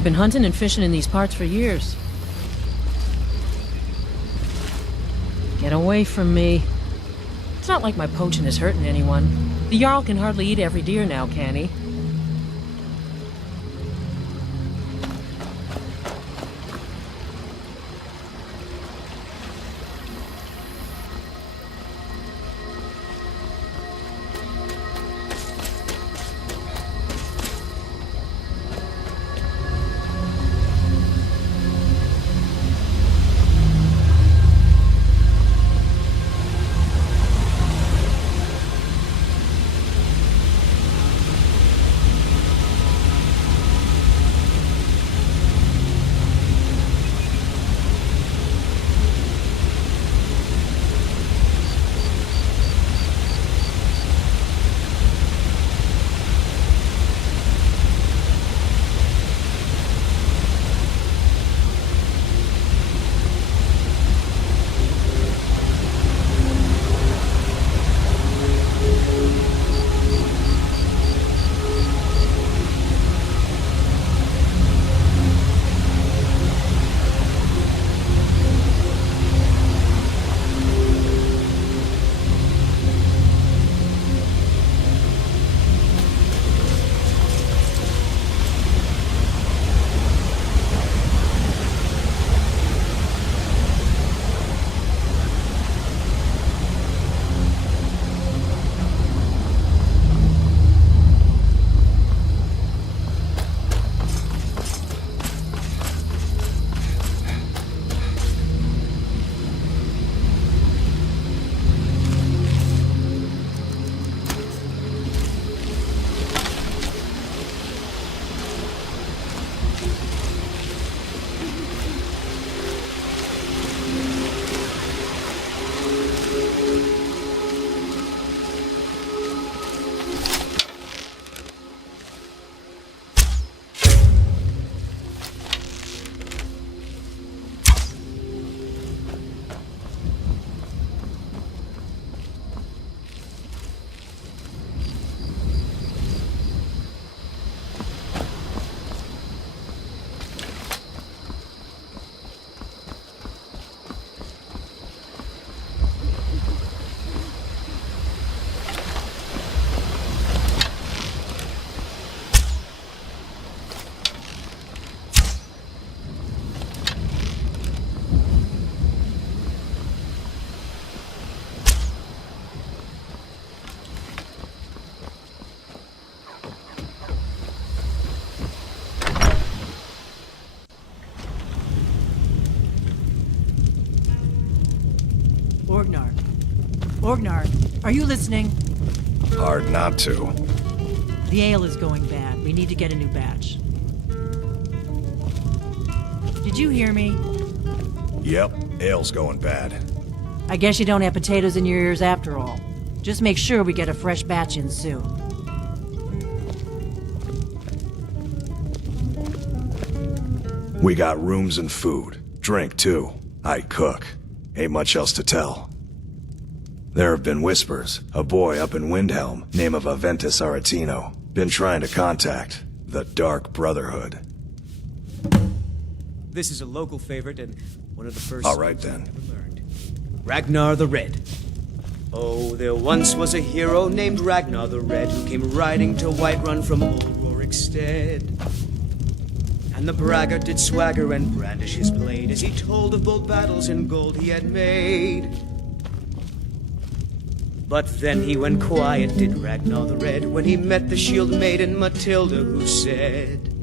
I've been hunting and fishing in these parts for years. Get away from me. It's not like my poaching is hurting anyone. The Jarl can hardly eat every deer now, can he? Orgnar, are you listening? Hard not to. The ale is going bad. We need to get a new batch. Did you hear me? Yep, ale's going bad. I guess you don't have potatoes in your ears after all. Just make sure we get a fresh batch in soon. We got rooms and food. Drink, too. I cook. Ain't much else to tell. There have been whispers. A boy up in Windhelm, name of Aventus Aretino, been trying to contact the Dark Brotherhood. This is a local favorite and one of the first All right, songs then. I ever learned. Ragnar the Red. Oh, there once was a hero named Ragnar the Red who came riding to Whiterun from old Rorikstead. And the braggart did swagger and brandish his blade as he told of bold battles in gold he had made. But then he went quiet, did Ragnar the Red, when he met the shield maiden Matilda, who said,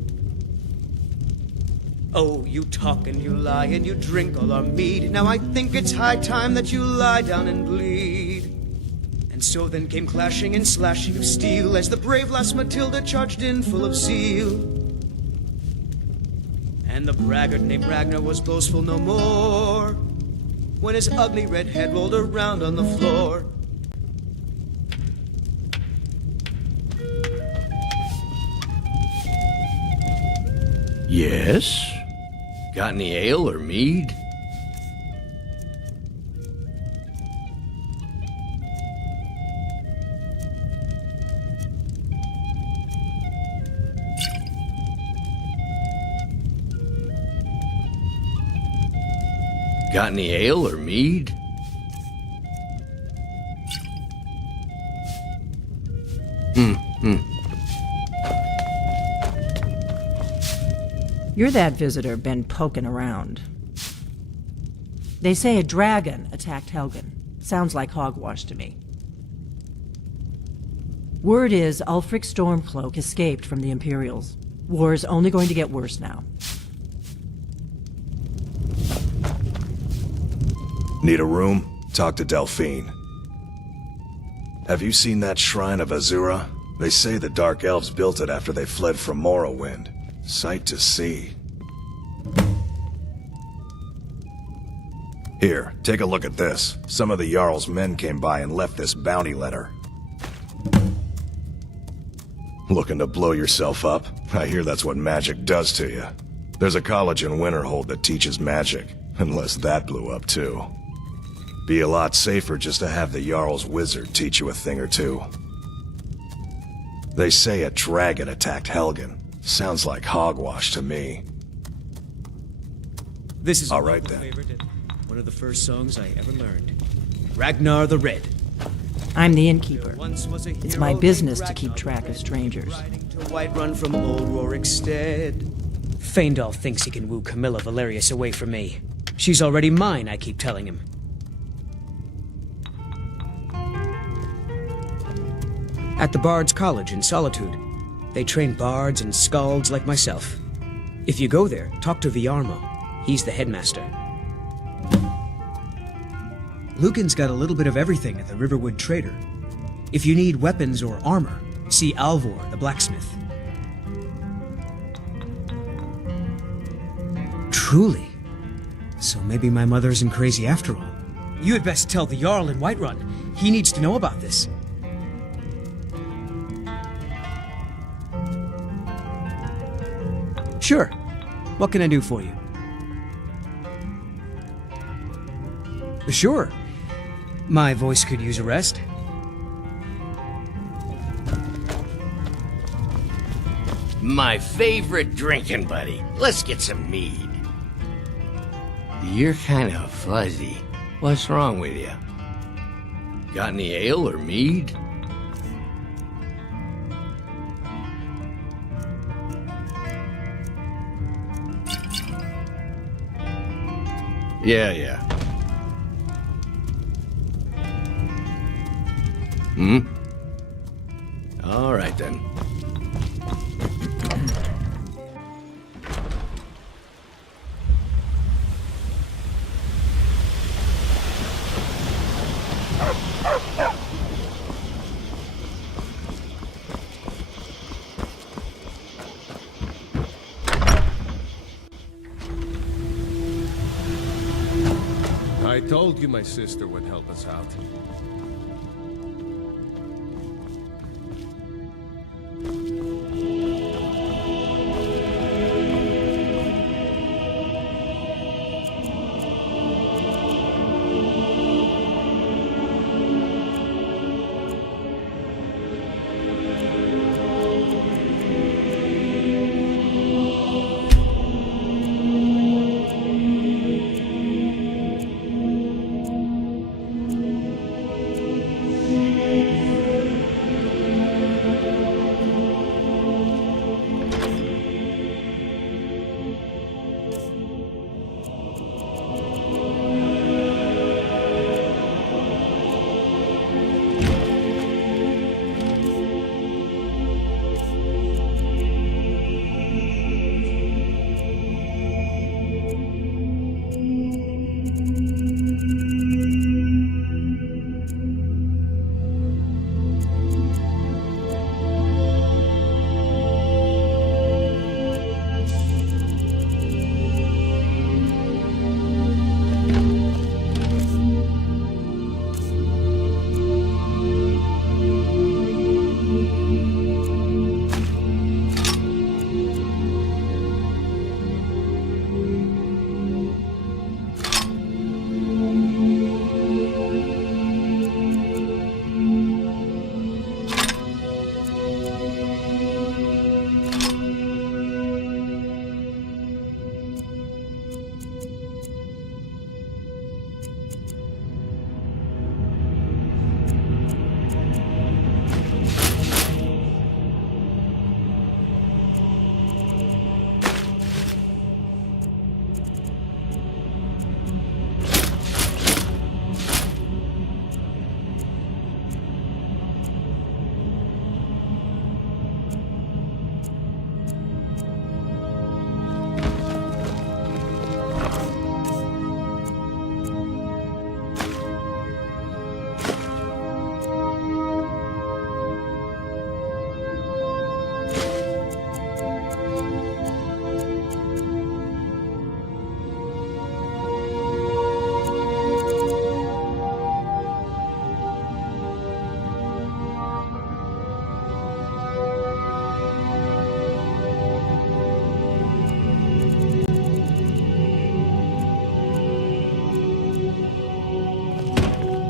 "Oh, you talk and you lie and you drink all our mead. Now I think it's high time that you lie down and bleed." And so then came clashing and slashing of steel as the brave lass Matilda charged in full of zeal. And the braggart named Ragnar was boastful no more when his ugly red head rolled around on the floor. Yes? Got any ale or mead? Got any ale or mead? You're that visitor been poking around. They say a dragon attacked Helgen. Sounds like hogwash to me. Word is Ulfric Stormcloak escaped from the Imperials. War's only going to get worse now. Need a room? Talk to Delphine. Have you seen that shrine of Azura? They say the Dark Elves built it after they fled from Morrowind. Sight to see. Here, take a look at this. Some of the Jarl's men came by and left this bounty letter. Looking to blow yourself up? I hear that's what magic does to you. There's a college in Winterhold that teaches magic, unless that blew up too. Be a lot safer just to have the Jarl's wizard teach you a thing or two. They say a dragon attacked Helgen. Sounds like hogwash to me. This is All a right, local then. favorite and one of the first songs I ever learned. Ragnar the Red. I'm the There innkeeper. once was a It's hero my named business to Ragnar keep the track of Red, strangers. riding to Whiterun from old Rorikstead. Feindal thinks he can woo Camilla Valerius away from me. She's already mine, I keep telling him. At the Bard's College in Solitude, they train bards and skalds like myself. If you go there, talk to Viarmo. He's the headmaster. Lucan's got a little bit of everything at the Riverwood Trader. If you need weapons or armor, see Alvor, the blacksmith. Truly. So maybe my mother isn't crazy after all. You had best tell the Jarl in Whiterun. He needs to know about this. Sure. What can I do for you? Sure. My voice could use a rest. My favorite drinking buddy. Let's get some mead. You're kind of fuzzy. What's wrong with you? Got any ale or mead? Yeah. All right, then. I told you my sister would help us out.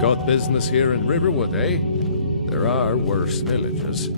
Got business here in Riverwood, eh? There are worse villages.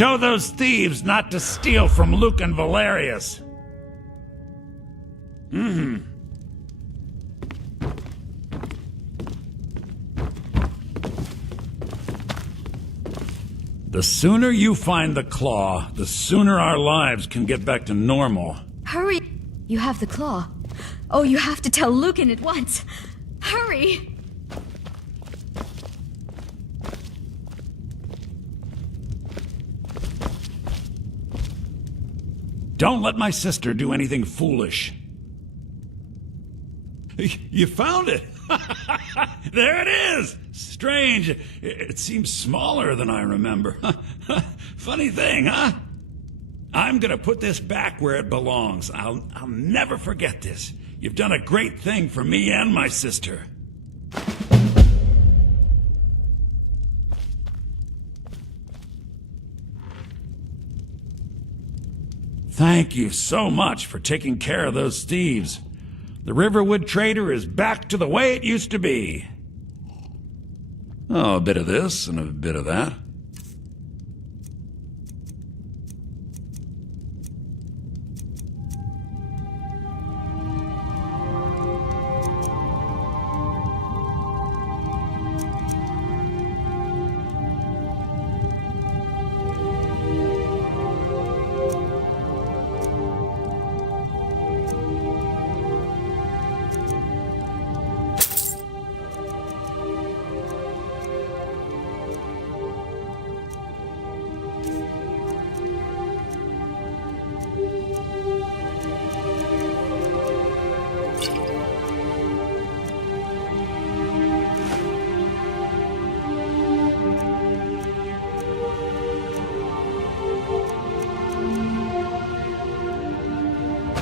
Show those thieves not to steal from Luke and Valerius. The sooner you find the claw, the sooner our lives can get back to normal. Hurry! You have the claw. Oh, you have to tell Lucan at once. Hurry! Don't let my sister do anything foolish. You found it! There it is! Strange. It seems smaller than I remember. Funny thing, huh? I'm gonna put this back where it belongs. I'll never forget this. You've done a great thing for me and my sister. Thank you so much for taking care of those thieves. The Riverwood Trader is back to the way it used to be. Oh, a bit of this and a bit of that.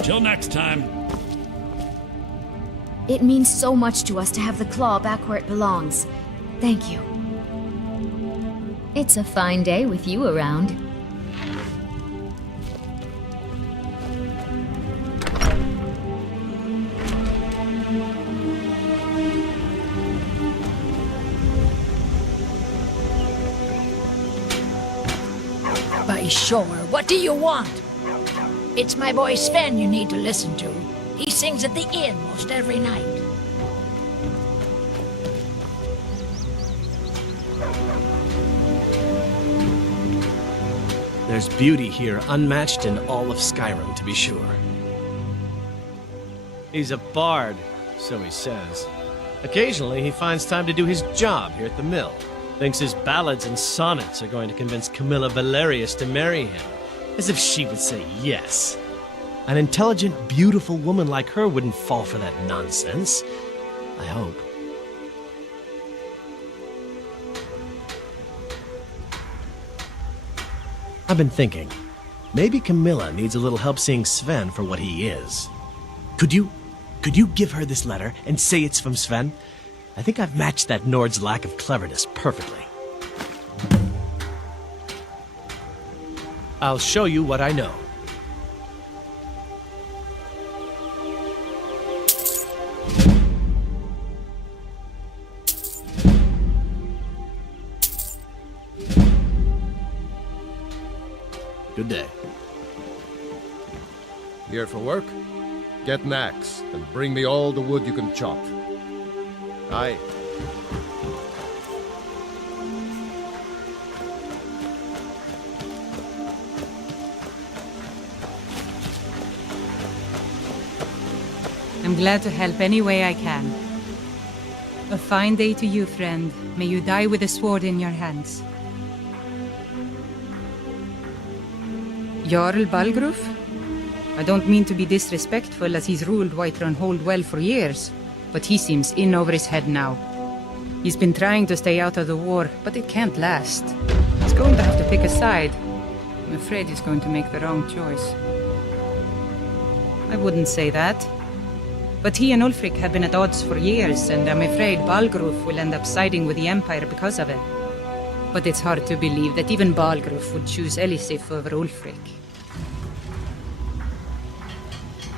Till next time. It means so much to us to have the claw back where it belongs. Thank you. It's a fine day with you around. By sure, what do you want? It's my boy Sven you need to listen to. He sings at the inn most every night. There's beauty here unmatched in all of Skyrim, to be sure. He's a bard, so he says. Occasionally, he finds time to do his job here at the mill. Thinks his ballads and sonnets are going to convince Camilla Valerius to marry him. As if she would say yes. An intelligent, beautiful woman like her wouldn't fall for that nonsense. I hope. I've been thinking, maybe Camilla needs a little help seeing Sven for what he is. Could you give her this letter and say it's from Sven? I think I've matched that Nord's lack of cleverness perfectly. I'll show you what I know. Good day. Here for work? Get an axe and bring me all the wood you can chop. Aye. I'm glad to help any way I can. A fine day to you, friend. May you die with a sword in your hands. Jarl Balgruf? I don't mean to be disrespectful, as he's ruled Whiterun Hold well for years, but he seems in over his head now. He's been trying to stay out of the war, but it can't last. He's going to have to pick a side. I'm afraid he's going to make the wrong choice. I wouldn't say that. But he and Ulfric have been at odds for years, and I'm afraid Balgruf will end up siding with the Empire because of it. But it's hard to believe that even Balgruf would choose Elisif over Ulfric.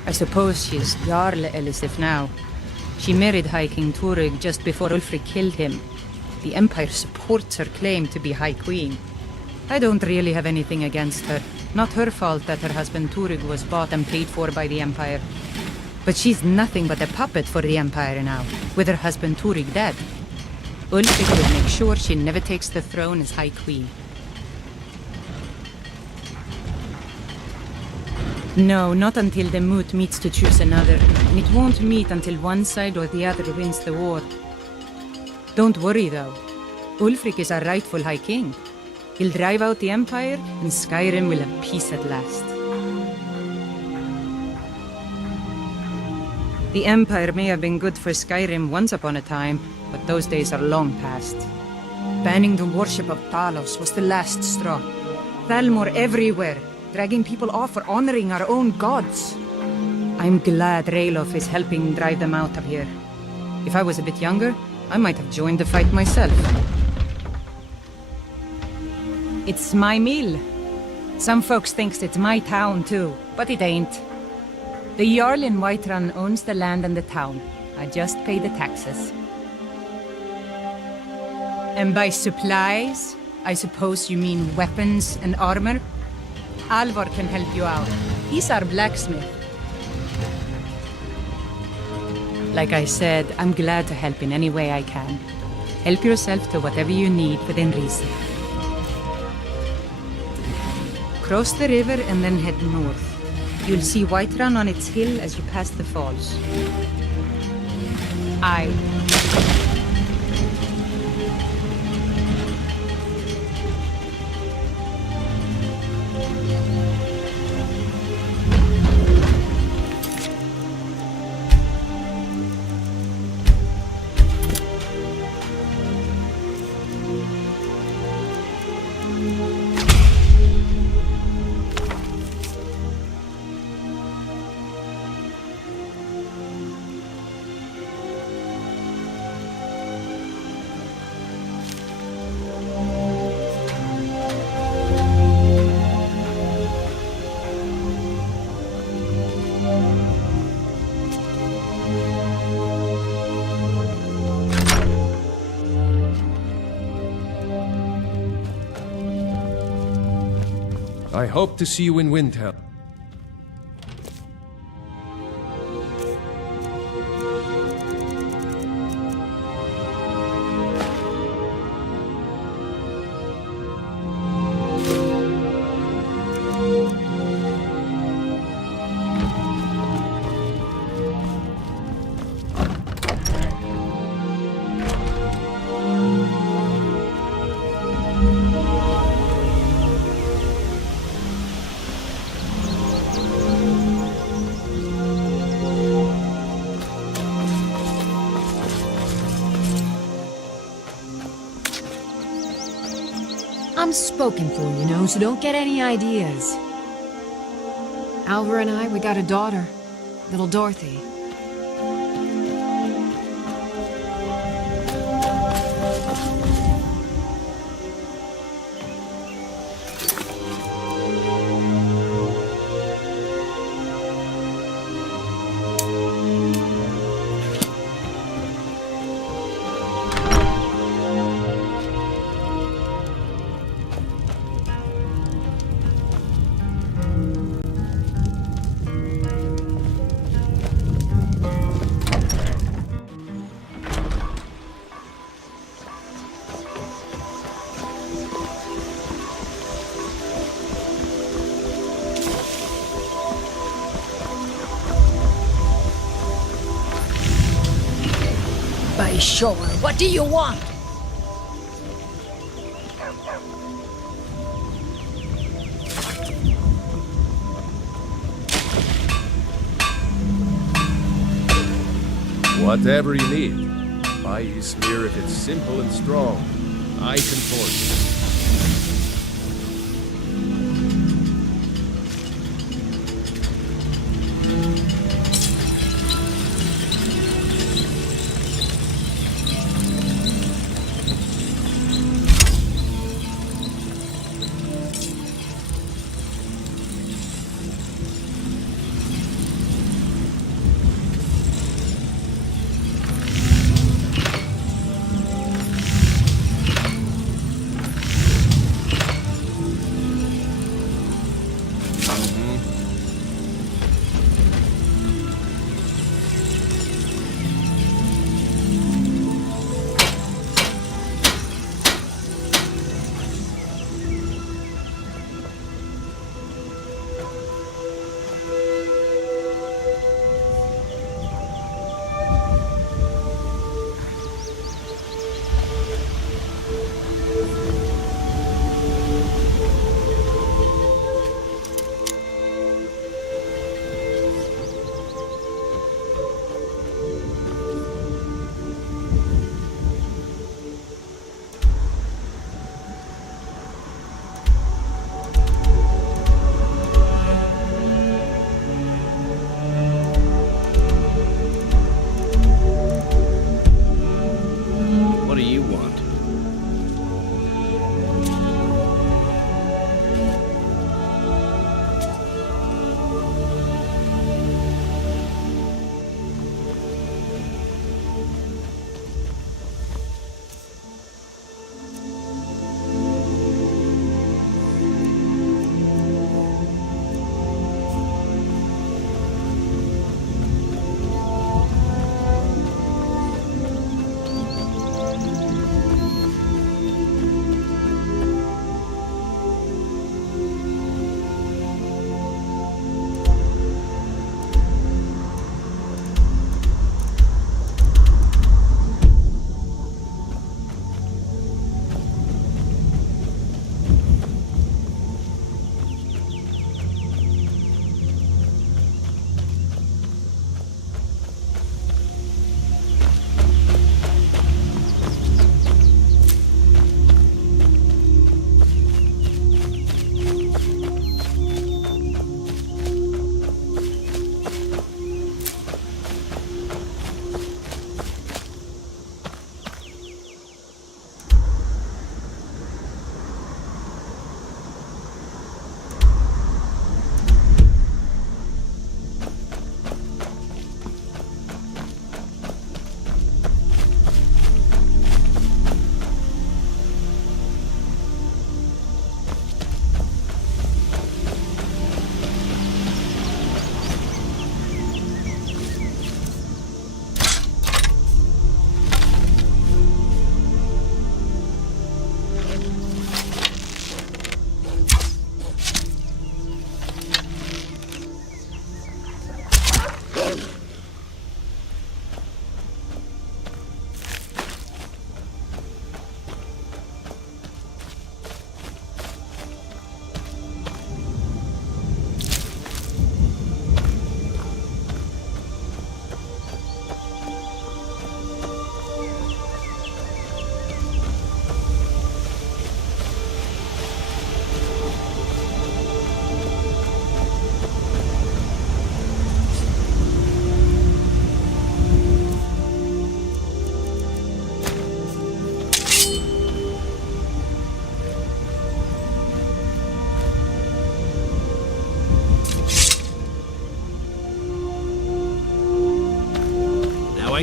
I suppose she's Jarl Elisif now. She married High King Turig just before Ulfric killed him. The Empire supports her claim to be High Queen. I don't really have anything against her. Not her fault that her husband Turig was bought and paid for by the Empire. But she's nothing but a puppet for the Empire now, with her husband Turig dead. Ulfric will make sure she never takes the throne as High Queen. No, not until the moot meets to choose another. And it won't meet until one side or the other wins the war. Don't worry, though. Ulfric is our rightful High King. He'll drive out the Empire, and Skyrim will have peace at last. The Empire may have been good for Skyrim once upon a time, but those days are long past. Banning the worship of Talos was the last straw. Thalmor everywhere, dragging people off for honoring our own gods. I'm glad Ralof is helping drive them out of here. If I was a bit younger, I might have joined the fight myself. It's my mill. Some folks thinks it's my town too, but it ain't. The Jarl in Whiterun owns the land and the town. I just pay the taxes. And by supplies, I suppose you mean weapons and armor? Alvar can help you out. He's our blacksmith. Like I said, I'm glad to help in any way I can. Help yourself to whatever you need within reason. Cross the river and then head north. You'll see Whiterun on its hill as you pass the falls. Aye. I hope to see you in Windhelm. I'm spoken for, you know, so don't get any ideas. Alvar and I, we got a daughter, little Dorothy. By sure, what do you want? Whatever you need. Buy Ysmir if it's simple and strong. I can forge it.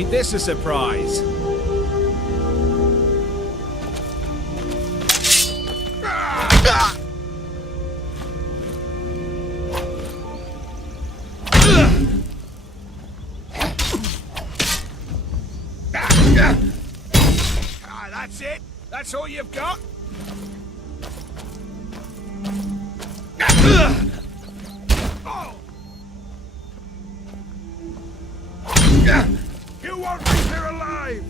ain't this a surprise? That's it? That's all you've got? You won't be here alive!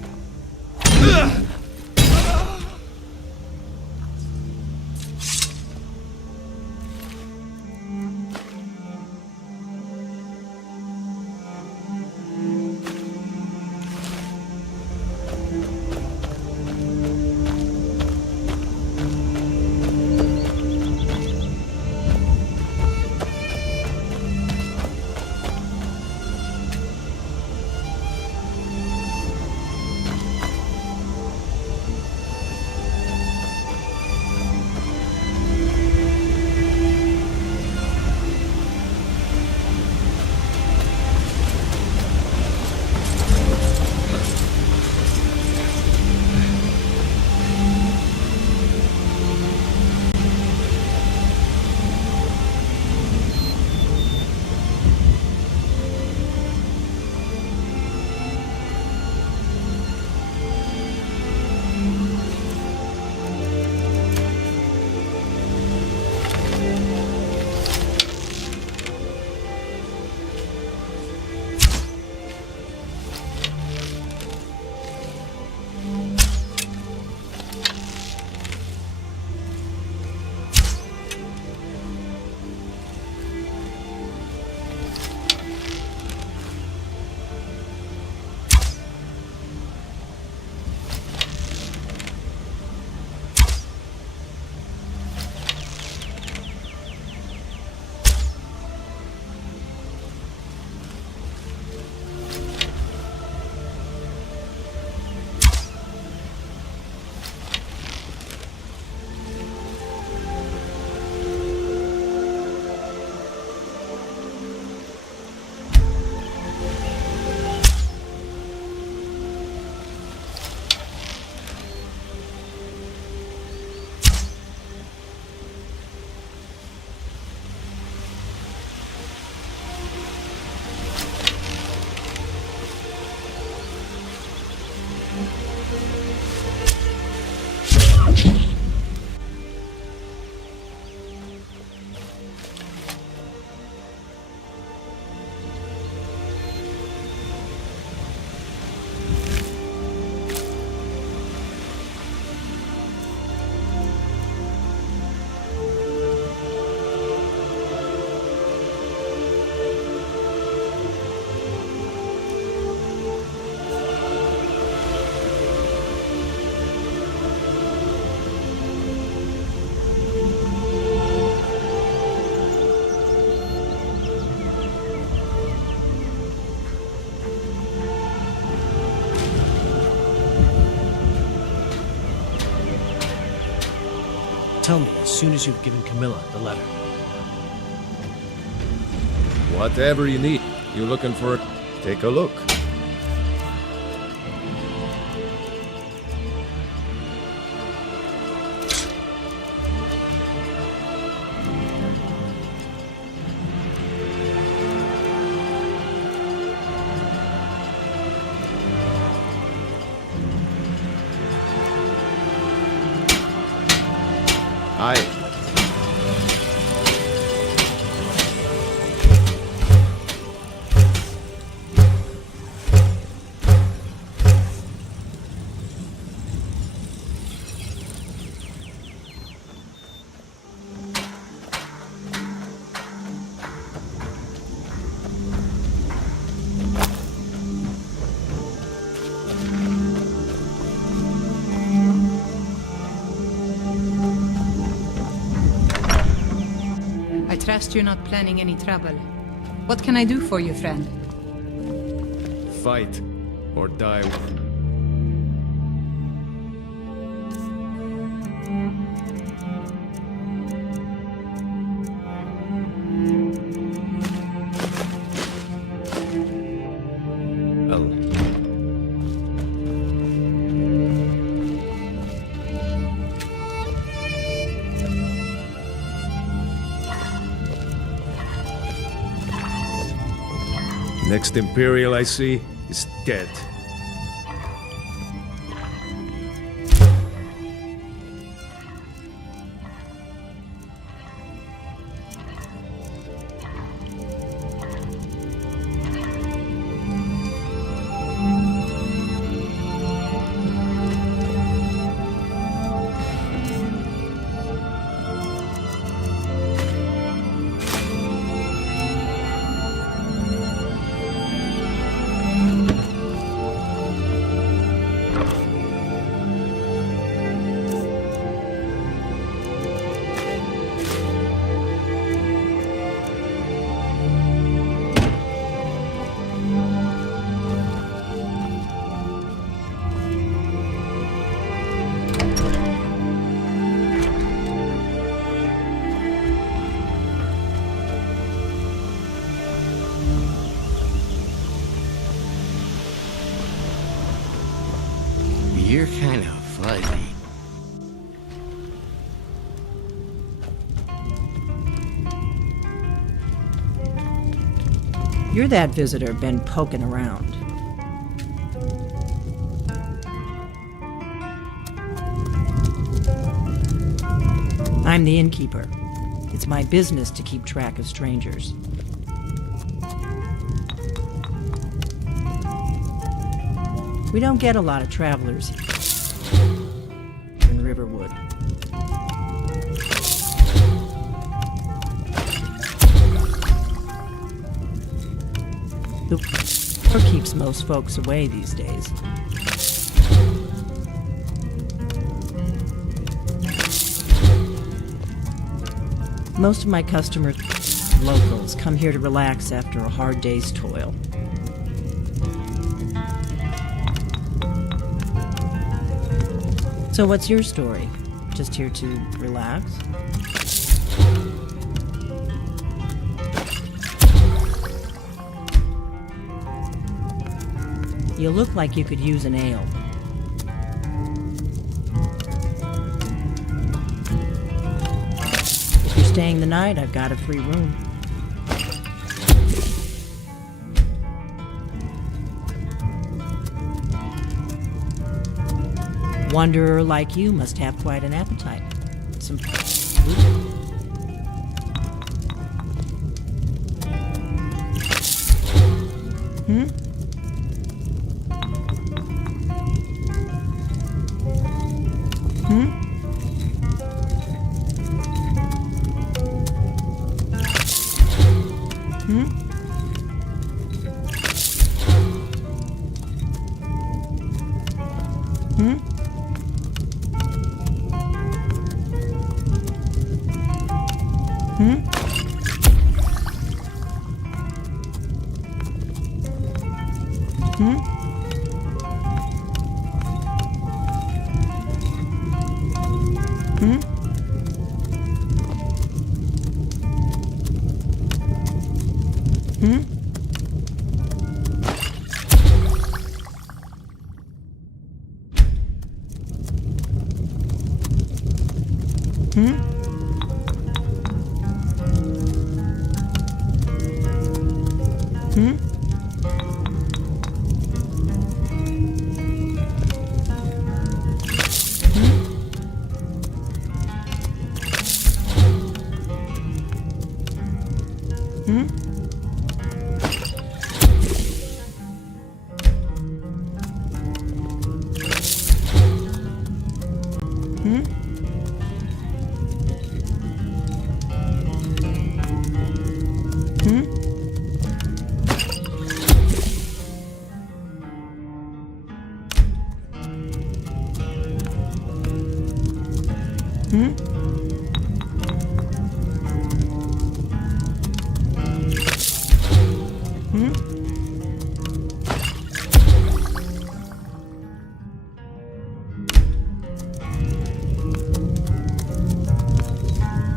Tell me as soon as you've given Camilla the letter. Whatever you need. You looking for it? Take a look. Aye. Trust you're not planning any trouble. What can I do for you, friend? Fight or die. Next Imperial I see is dead. You're kind of fuzzy. You're that visitor been poking around. I'm the innkeeper. It's my business to keep track of strangers. We don't get a lot of travelers in Riverwood. What keeps most folks away these days? Most of my customers, locals, come here to relax after a hard day's toil. So what's your story? Just here to relax? You look like you could use an ale. If you're staying the night, I've got a free room. Wanderer like you must have quite an appetite. Some food? Hmm? Hmm? Hmm? Hmm? Hmm? Hmm? Hmm? Hmm? Hmm? Hmm? Hmm? Hmm? Hmm? Hmm? Hmm?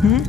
Hmm?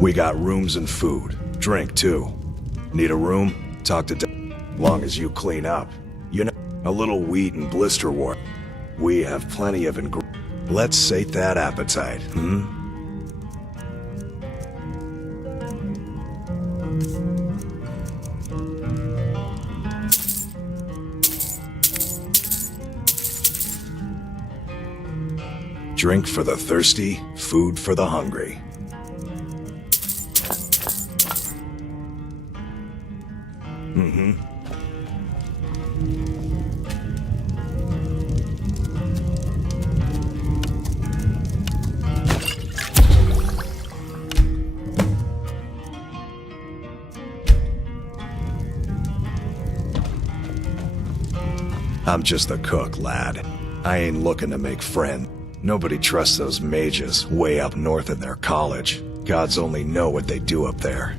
We got rooms and food. Drink, too. Need a room? Talk to long as you clean up. You know, a little wheat and blister wart. We have plenty of Let's sate that appetite, Drink for the thirsty, food for the hungry. I'm just the cook, lad. I ain't looking to make friends. Nobody trusts those mages way up north in their college. Gods only know what they do up there.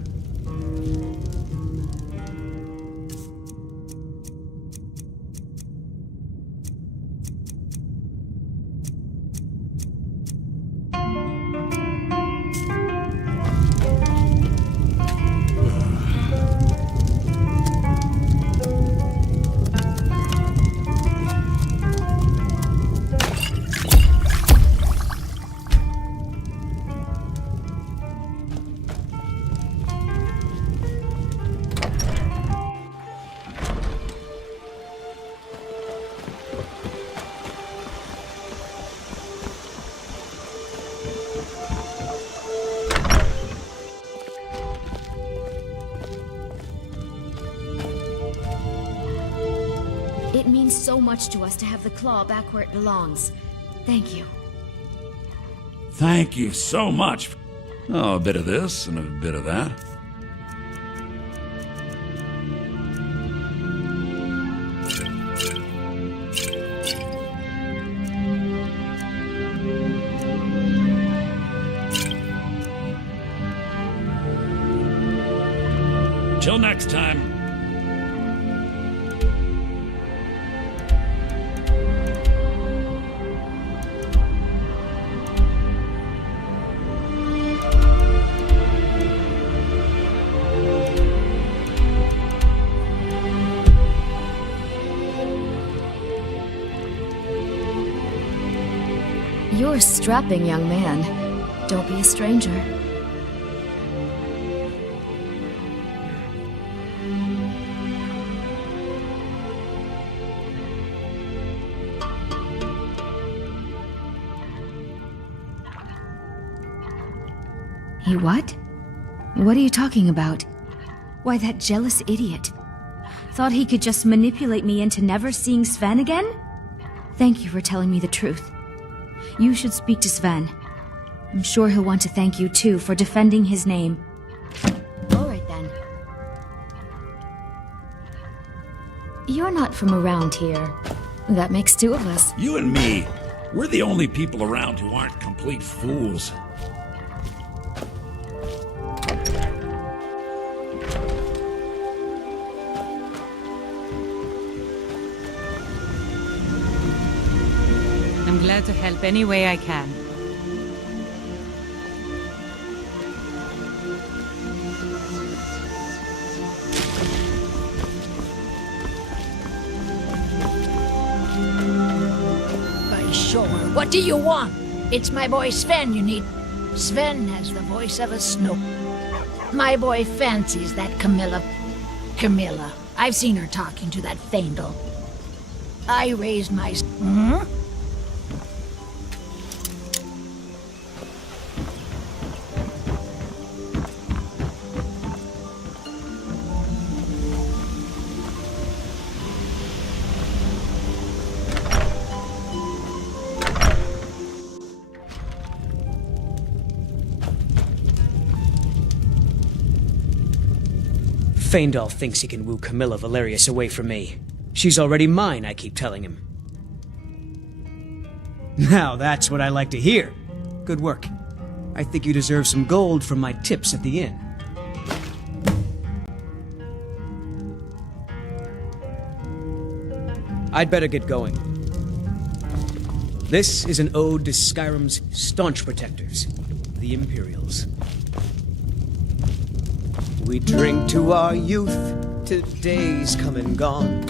It means so much to us to have the claw back where it belongs. Thank you. Thank you so much. Oh, a bit of this and a bit of that. Till next time. You're a strapping young man. Don't be a stranger. He what? What are you talking about? Why, that jealous idiot. Thought he could just manipulate me into never seeing Sven again? Thank you for telling me the truth. You should speak to Sven. I'm sure he'll want to thank you too for defending his name. All right then. You're not from around here. That makes two of us. You and me, we're the only people around who aren't complete fools. I'm glad to help any way I can. By sure. What do you want? It's my boy Sven you need. Sven has the voice of a snow. My boy fancies that Camilla. Camilla. I've seen her talking to that Faendal. I raised my... Faendal thinks he can woo Camilla Valerius away from me. She's already mine, I keep telling him. Now that's what I like to hear. Good work. I think you deserve some gold from my tips at the inn. I'd better get going. This is an ode to Skyrim's staunch protectors, the Imperials. We drink to our youth, to days come and gone.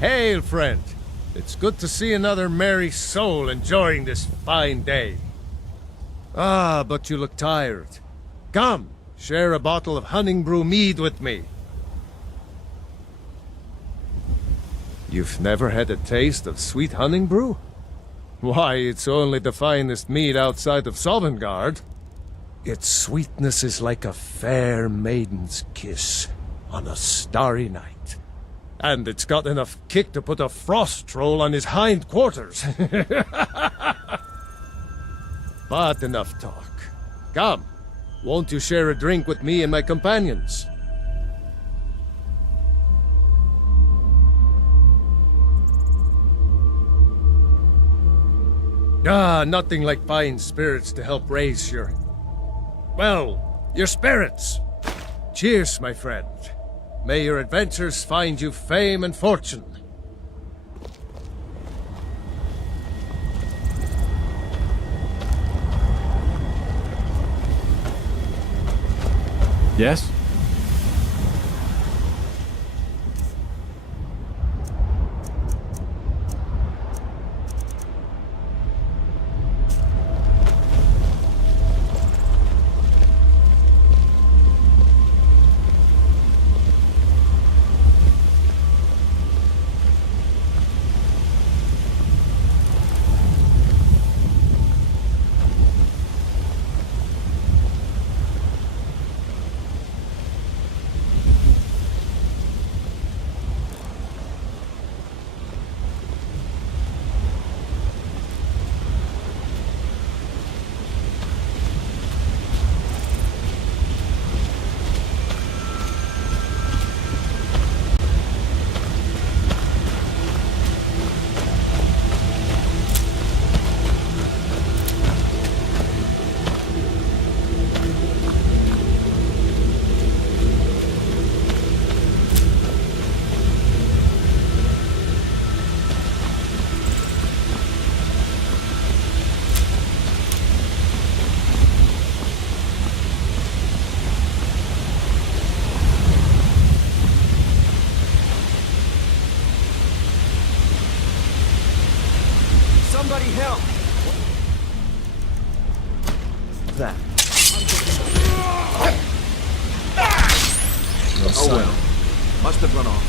Hail, friend. It's good to see another merry soul enjoying this fine day. Ah, but you look tired. Come, share a bottle of honey brew mead with me. You've never had a taste of sweet honey brew? Why, it's only the finest mead outside of Sovngarde. Its sweetness is like a fair maiden's kiss on a starry night. And it's got enough kick to put a frost troll on his hind quarters. But enough talk. Come, won't you share a drink with me and my companions? Ah, nothing like fine spirits to help raise your... well, your spirits. Cheers, my friend. May your adventures find you fame and fortune. Yes? Somebody help! That. Oh well. Must have run off.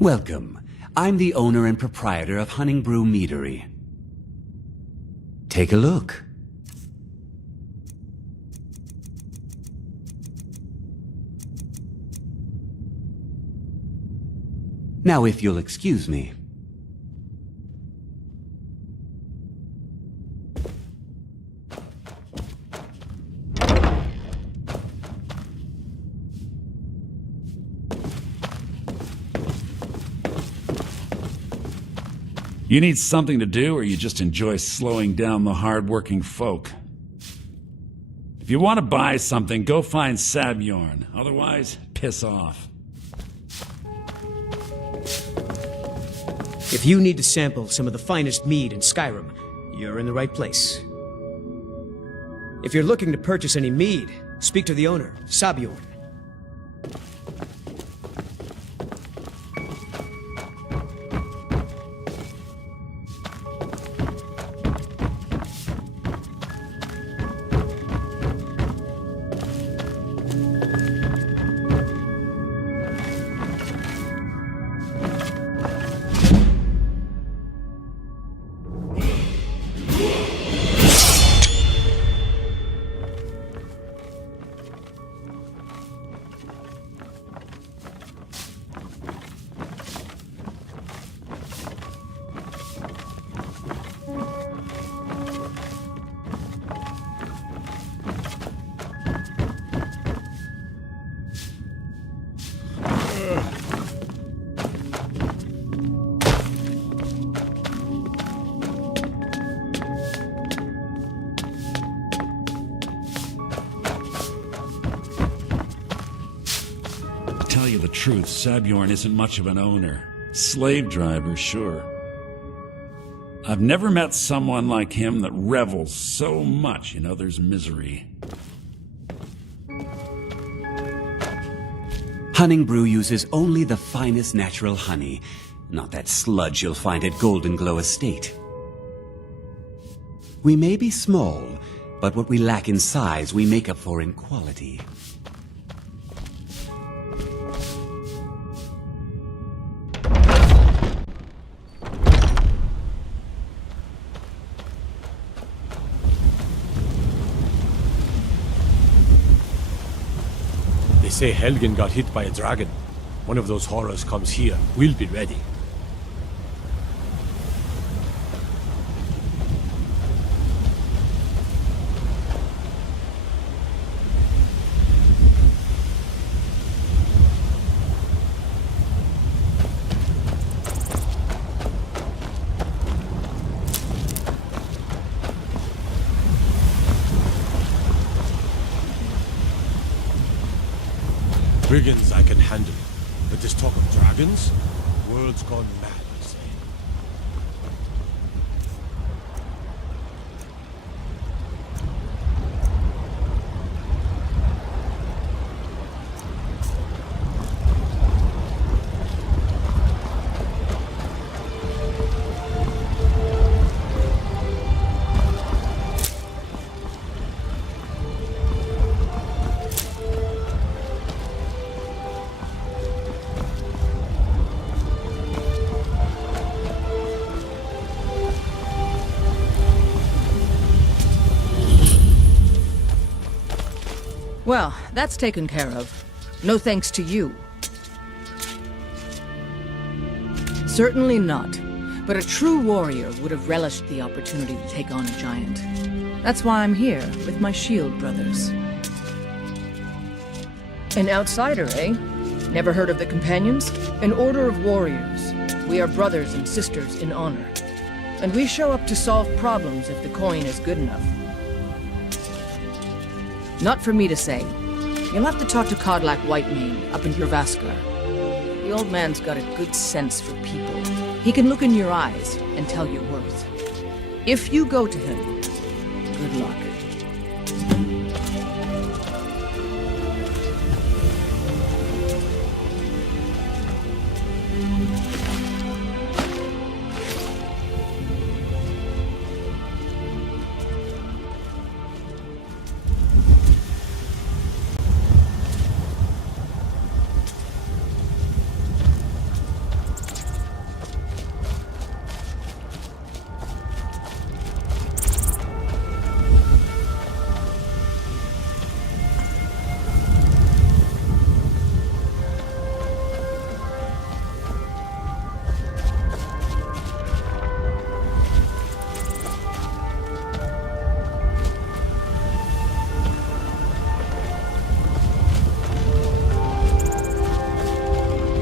Welcome. I'm the owner and proprietor of Hunting Brew Meadery. Take a look. Now, if you'll excuse me. You need something to do, or you just enjoy slowing down the hard-working folk? If you want to buy something, go find Sabjorn. Otherwise, piss off. If you need to sample some of the finest mead in Skyrim, you're in the right place. If you're looking to purchase any mead, speak to the owner, Sabjorn. truth, Sabjorn isn't much of an owner. Slave driver, sure. I've never met someone like him that revels so much in others' misery. Hunning Brew uses only the finest natural honey, not that sludge you'll find at Golden Glow Estate. We may be small, but what we lack in size we make up for in quality. They say Helgen got hit by a dragon. One of those horrors comes here. We'll be ready. Brigands I can handle, but this talk of dragons? World's gone mad, I say. Well, that's taken care of. No thanks to you. Certainly not. But a true warrior would have relished the opportunity to take on a giant. That's why I'm here, with my shield brothers. An outsider, eh? Never heard of the Companions? An order of warriors. We are brothers and sisters in honor. And we show up to solve problems if the coin is good enough. Not for me to say. You'll have to talk to Kodlak Whitemane up in Jorvaskar. The old man's got a good sense for people. He can look in your eyes and tell your worth. If you go to him, good luck.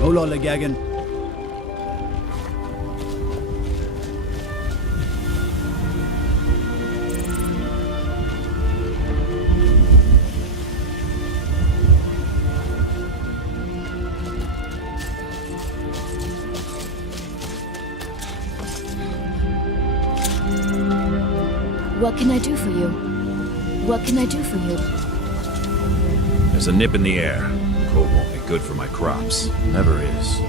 Hola, Legagan. What can I do for you? What can I do for you? There's a nip in the air. Cold won't be good for my crops. Never is.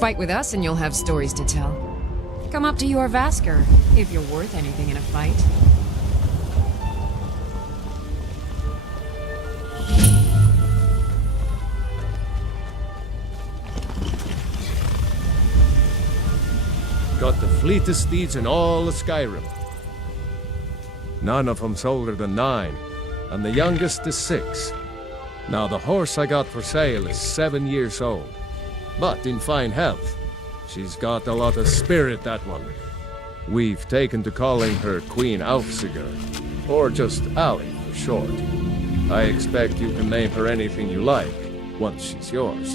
Fight with us and you'll have stories to tell. Come up to your Vasker, if you're worth anything in a fight. Got the fleetest steeds in all of Skyrim. None of them's older than 9, and the youngest is 6. Now the horse I got for sale is 7 years old, but in fine health. She's got a lot of spirit, that one. We've taken to calling her Queen Alfsiger, or just Ali for short. I expect you can name her anything you like, once she's yours.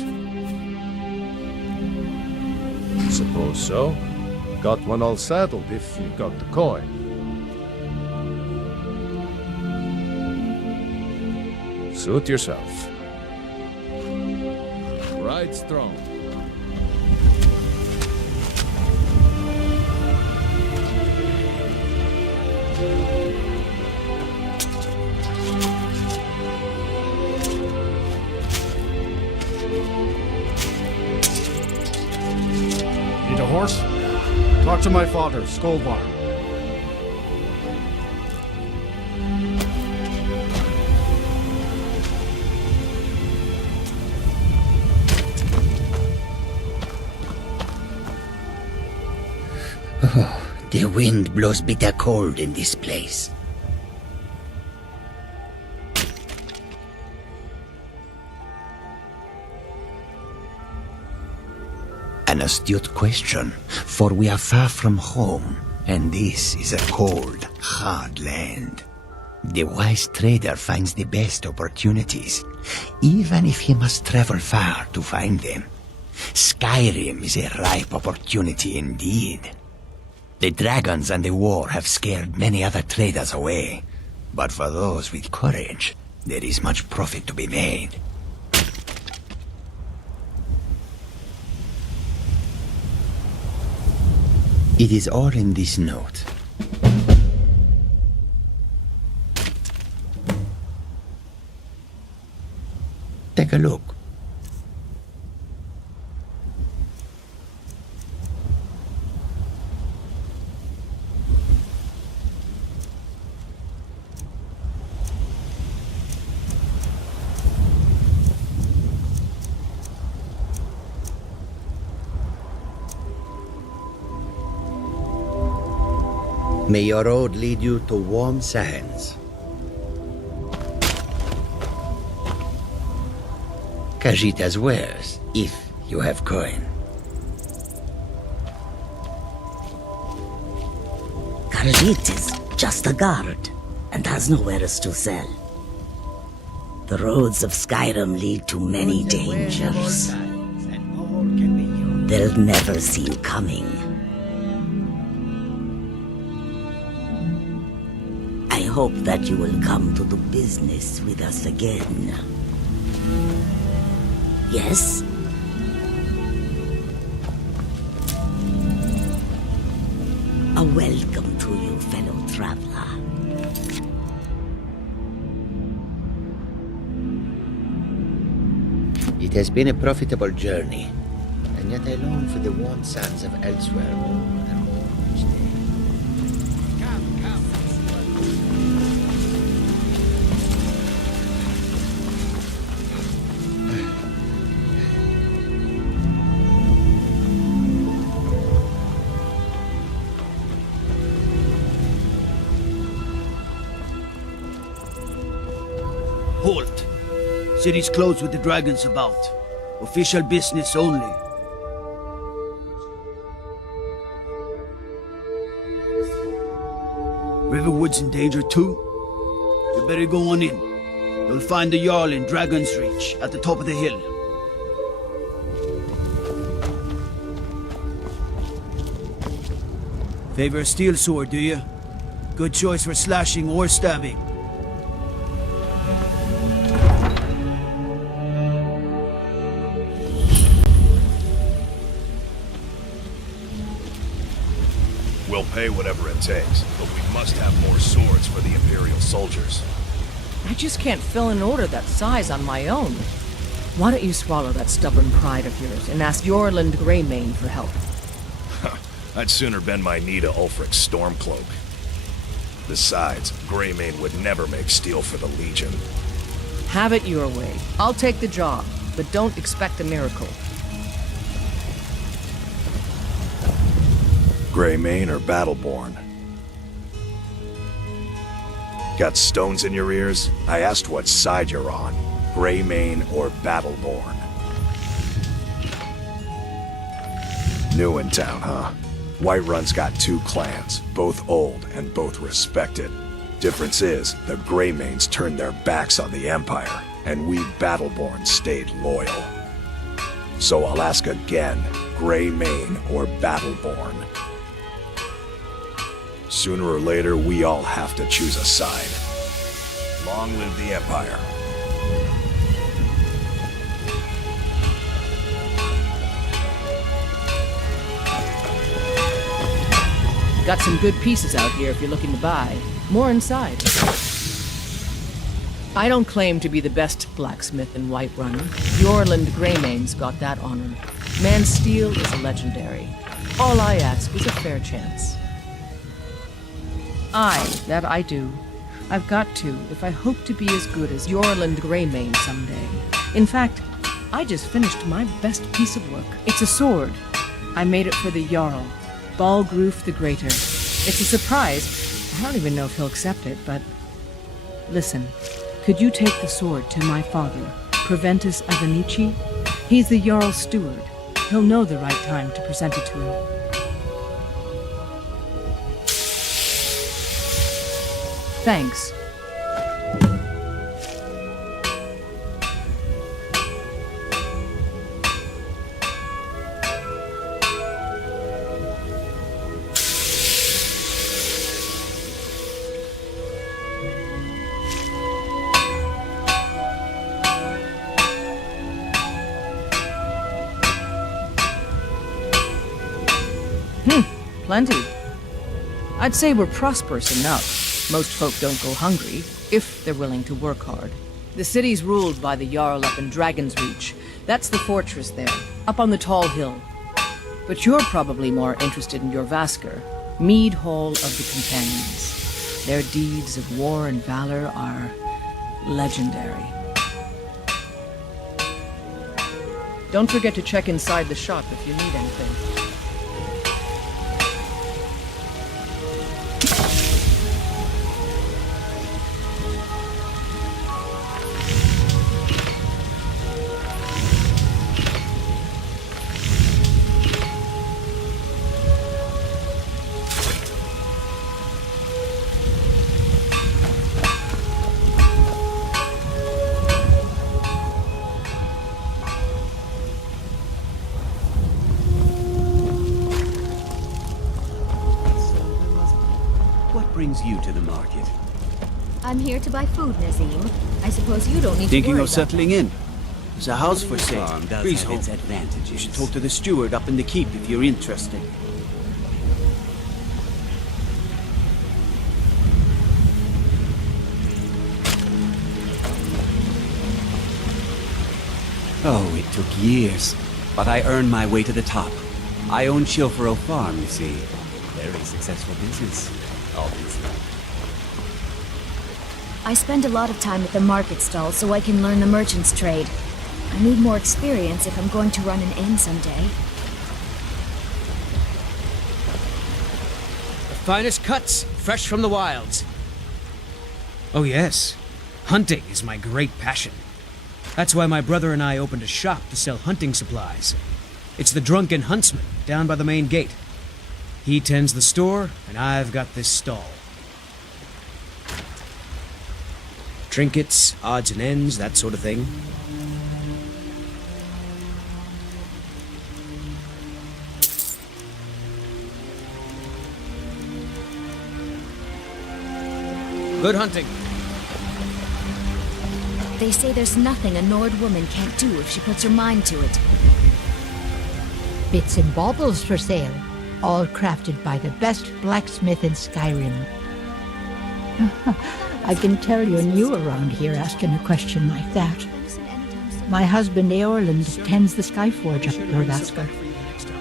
Suppose so. Got one all saddled if you got the coin. Suit yourself. Ride strong. Need a horse? Talk to my father, Skolvar. Oh, the wind blows bitter cold in this place. An astute question, for we are far from home, and this is a cold, hard land. The wise trader finds the best opportunities, even if he must travel far to find them. Skyrim is a ripe opportunity indeed. The dragons and the war have scared many other traders away, but for those with courage, there is much profit to be made. It is all in this note. Take a look. May your road lead you to warm sands. Kajita's wares, if you have coin. Kajit is just a guard and has no wares to sell. The roads of Skyrim lead to many dangers. They'll never see you coming. I hope that you will come to do business with us again. Yes? A welcome to you, fellow traveler. It has been a profitable journey, and yet I long for the warm sands of elsewhere more and more each day. Halt! City's closed with the dragons about. Official business only. Riverwood's in danger too? You better go on in. You'll find the Jarl in Dragon's Reach, at the top of the hill. Favor a steel sword, do you? Good choice for slashing or stabbing. We'll pay whatever it takes, but we must have more swords for the Imperial soldiers. I just can't fill an order that size on my own. Why don't you swallow that stubborn pride of yours and ask Yorland Greymane for help? I'd sooner bend my knee to Ulfric's Stormcloak. Besides, Greymane would never make steel for the Legion. Have it your way. I'll take the job, but don't expect a miracle. Greymane or Battleborn? Got stones in your ears? I asked what side you're on. Greymane or Battleborn? New in town, huh? Whiterun's got two clans, both old and both respected. Difference is, the Greymanes turned their backs on the Empire, and we Battleborn stayed loyal. So I'll ask again, Greymane or Battleborn? Sooner or later, we all have to choose a side. Long live the Empire. Got some good pieces out here if you're looking to buy. More inside. I don't claim to be the best blacksmith in Whiterun. The Orland Greymane's got that honor. Man's steel is a legendary. All I ask is a fair chance. That I do. I've got to, if I hope to be as good as Yorland Greymane someday. In fact, I just finished my best piece of work. It's a sword. I made it for the Jarl, Balgroof the Greater. It's a surprise. I don't even know if he'll accept it, but... Listen, could you take the sword to my father, Proventus Avenici? He's the Jarl's steward. He'll know the right time to present it to him. Thanks. Plenty. I'd say we're prosperous enough. Most folk don't go hungry, if they're willing to work hard. The city's ruled by the Jarl up in Dragon's Reach. That's the fortress there, up on the tall hill. But you're probably more interested in your Vasker, Mead Hall of the Companions. Their deeds of war and valor are legendary. Don't forget to check inside the shop if you need anything. Brings you to the market? I'm here to buy food, Nazim. I suppose you don't need to Thinking worry of settling in? There's a house for sale. Please hold. Its advantages. You should talk to the steward up in the keep if you're interested. Oh, it took years, but I earned my way to the top. I own Chilfaro Farm, you see. Very successful business. Obviously. I spend a lot of time at the market stall so I can learn the merchant's trade. I need more experience if I'm going to run an inn someday. The finest cuts, fresh from the wilds. Oh yes, hunting is my great passion. That's why my brother and I opened a shop to sell hunting supplies. It's the Drunken Huntsman, down by the main gate. He tends the store, and I've got this stall. Trinkets, odds and ends, that sort of thing. Good hunting. They say there's nothing a Nord woman can't do if she puts her mind to it. Bits and baubles for sale. All crafted by the best blacksmith in Skyrim. I can tell you're new around here asking a question like that. My husband Eorland tends the Skyforge up at Lorvaska,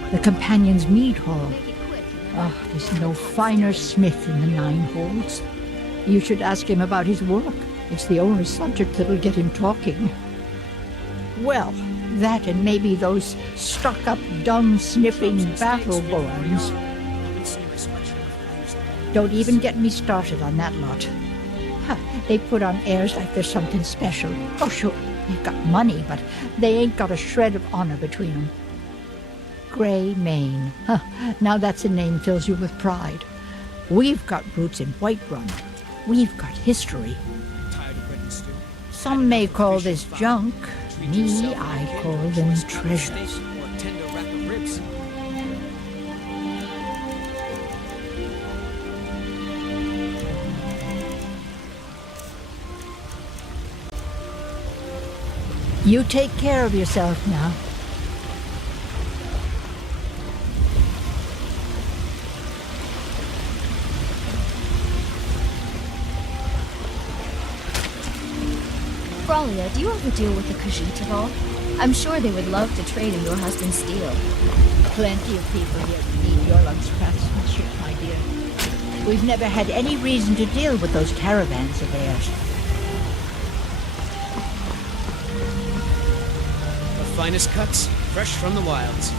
the Companion's Mead Hall. Oh, there's no finer smith in the Nine Holes. You should ask him about his work. It's the only subject that'll get him talking. Well, that and maybe those stuck-up, dung-sniffing Battleborns. Don't even get me started on that lot. They put on airs like there's something special. Oh, sure, they've got money, but they ain't got a shred of honor between them. Greymane. Now that's a name fills you with pride. We've got roots in Whiterun. We've got history. Some may call this junk. Me, I call them treasures. You take care of yourself now. Bralia, do you ever deal with the Khajiit at all? I'm sure they would love to trade in your husband's steel. Plenty of people here who need Yorlong's craftsmanship, my dear. We've never had any reason to deal with those caravans of theirs. The finest cuts, fresh from the wilds.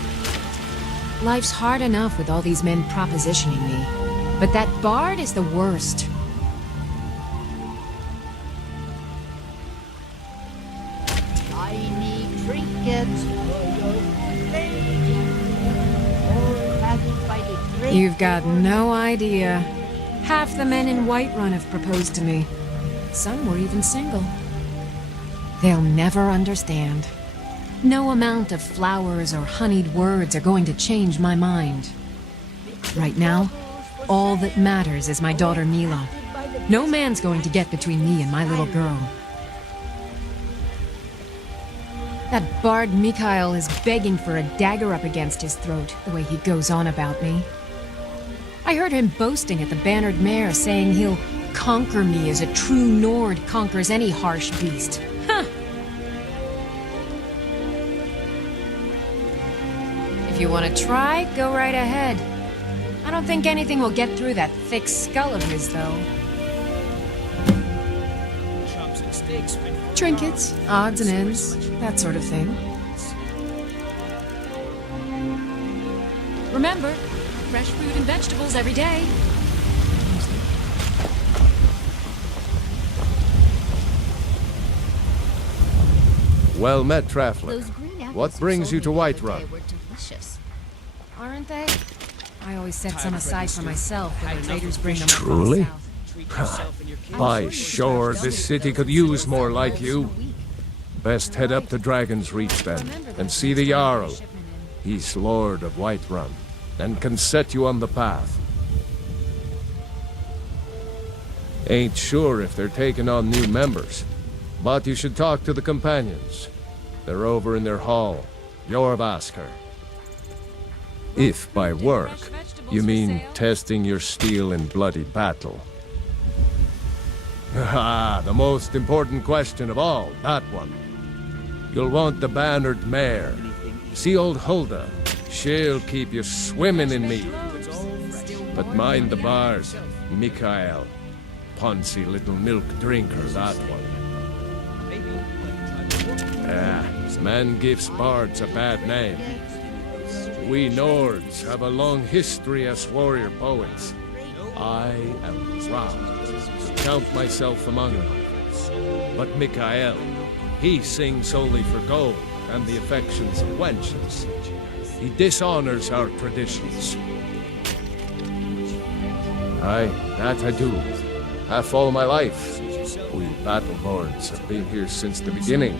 Life's hard enough with all these men propositioning me. But that bard is the worst. Tiny trinkets for your lady. All packed by the great... You've got no idea. Half the men in Whiterun have proposed to me. Some were even single. They'll never understand. No amount of flowers or honeyed words are going to change my mind. Right now, all that matters is my daughter Mila. No man's going to get between me and my little girl. That bard Mikhail is begging for a dagger up against his throat, the way he goes on about me. I heard him boasting at the Bannered Mare, saying he'll conquer me as a true Nord conquers any harsh beast. Huh! If you want to try, go right ahead. I don't think anything will get through that thick skull of his, though. Trinkets, odds and ends, that sort of thing. Remember, fresh fruit and vegetables every day. Well met, traveler. What brings you to Whiterun? Aren't they? I always set some aside for myself when the traders bring them Truly? south. By sure, this city could use more like you. Best head up to Dragon's Reach then, and see the Jarl. He's Lord of Whiterun, and can set you on the path. Ain't sure if they're taking on new members, but you should talk to the companions. They're over in their hall, Jorvaskr. If by work, you mean testing your steel in bloody battle. Ah, the most important question of all, that one. You'll want the Bannered Mare. See old Hulda, she'll keep you swimming in mead. But mind the bard, Mikhail. Poncy little milk drinker, that one. Ah, man gives bards a bad name. We Nords have a long history as warrior poets. I am proud to count myself among them. But Mikhail, he sings only for gold and the affections of wenches. He dishonors our traditions. Aye, that I do. Half all my life. We Battleborns have been here since the beginning,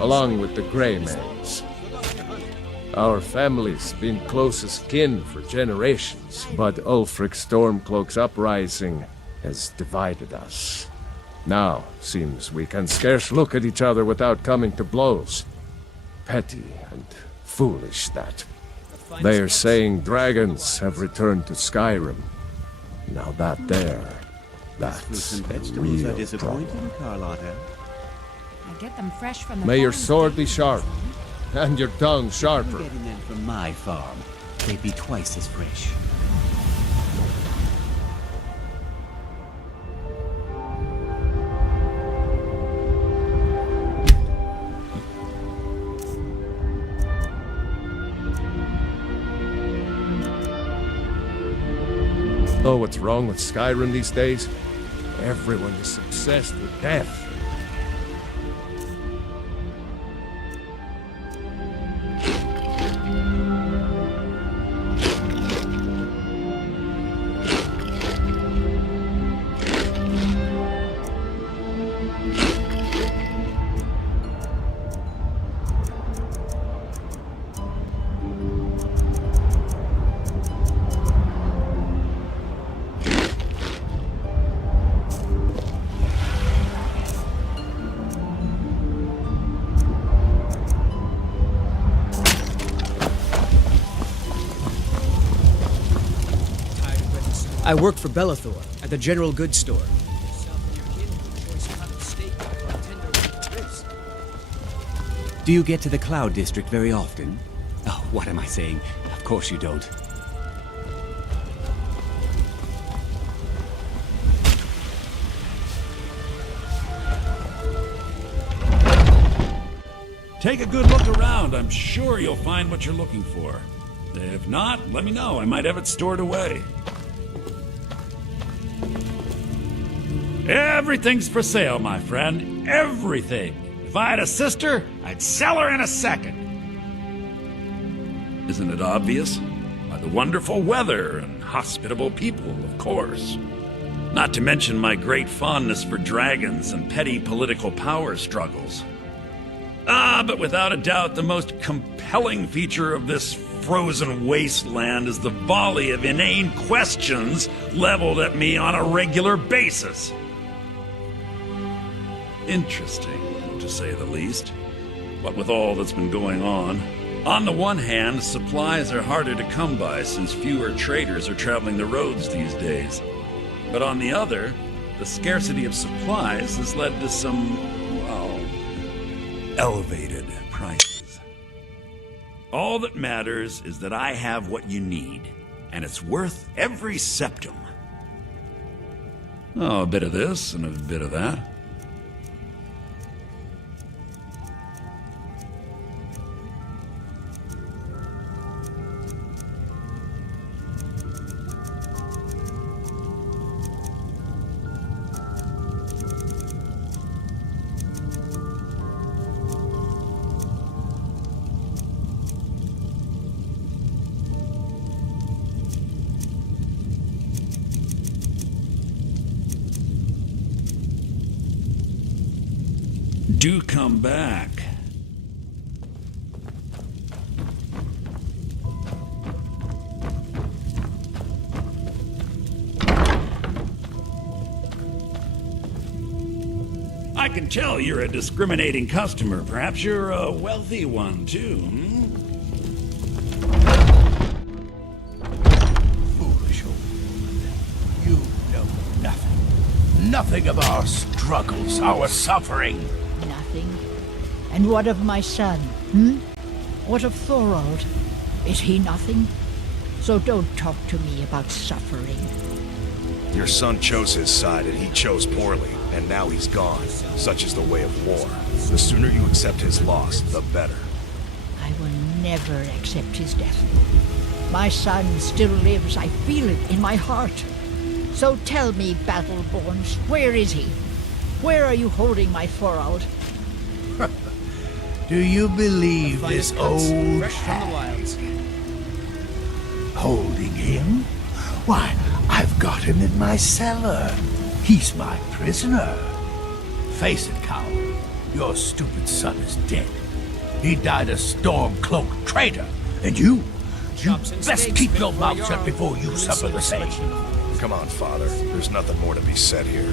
along with the Greymaids. Our family's been closest kin for generations, but Ulfric Stormcloak's uprising has divided us. Now, seems we can scarce look at each other without coming to blows. Petty and foolish, that. They are saying dragons have returned to Skyrim. Now that there, that's a real problem. I get them fresh from the May your farm. sword be sharp, and your tongue sharper. Getting them from my farm. They'd be twice as fresh. Oh, what's wrong with Skyrim these days? Everyone is obsessed with death. I work for Bellathor at the general goods store. Do you get to the Cloud District very often? Oh, what am I saying? Of course you don't. Take a good look around. I'm sure you'll find what you're looking for. If not, let me know. I might have it stored away. Everything's for sale, my friend. Everything. If I had a sister, I'd sell her in a second. Isn't it obvious? By the wonderful weather and hospitable people, of course. Not to mention my great fondness for dragons and petty political power struggles. But without a doubt, the most compelling feature of this frozen wasteland is the volley of inane questions leveled at me on a regular basis. Interesting, to say the least. What with all that's been going on the one hand, supplies are harder to come by since fewer traders are traveling the roads these days. But on the other, the scarcity of supplies has led to some, well, elevated prices. All that matters is that I have what you need, and it's worth every septum. Oh, a bit of this and a bit of that. Do come back. I can tell you're a discriminating customer. Perhaps you're a wealthy one, too, hmm? Foolish old woman. You know nothing. Nothing of our struggles, our suffering. Nothing. And what of my son, What of Thorold? Is he nothing? So don't talk to me about suffering. Your son chose his side, and he chose poorly, and now he's gone. Such is the way of war. The sooner you accept his loss, the better. I will never accept his death. My son still lives. I feel it in my heart. So tell me, Battleborns, where is he? Where are you holding my Thorold? Do you believe this old hag? Holding him? Why, I've got him in my cellar. He's my prisoner. Face it, coward. Your stupid son is dead. He died a storm-cloaked traitor. And you best keep your mouth shut before you suffer the same. Come on, Father. There's nothing more to be said here.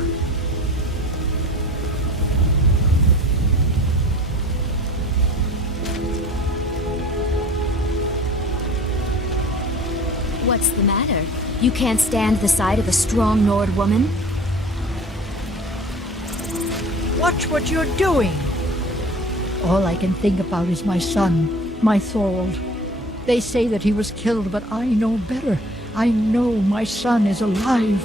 What's the matter? You can't stand the sight of a strong Nord woman? Watch what you're doing! All I can think about is my son, my Thorold. They say that he was killed, but I know better. I know my son is alive.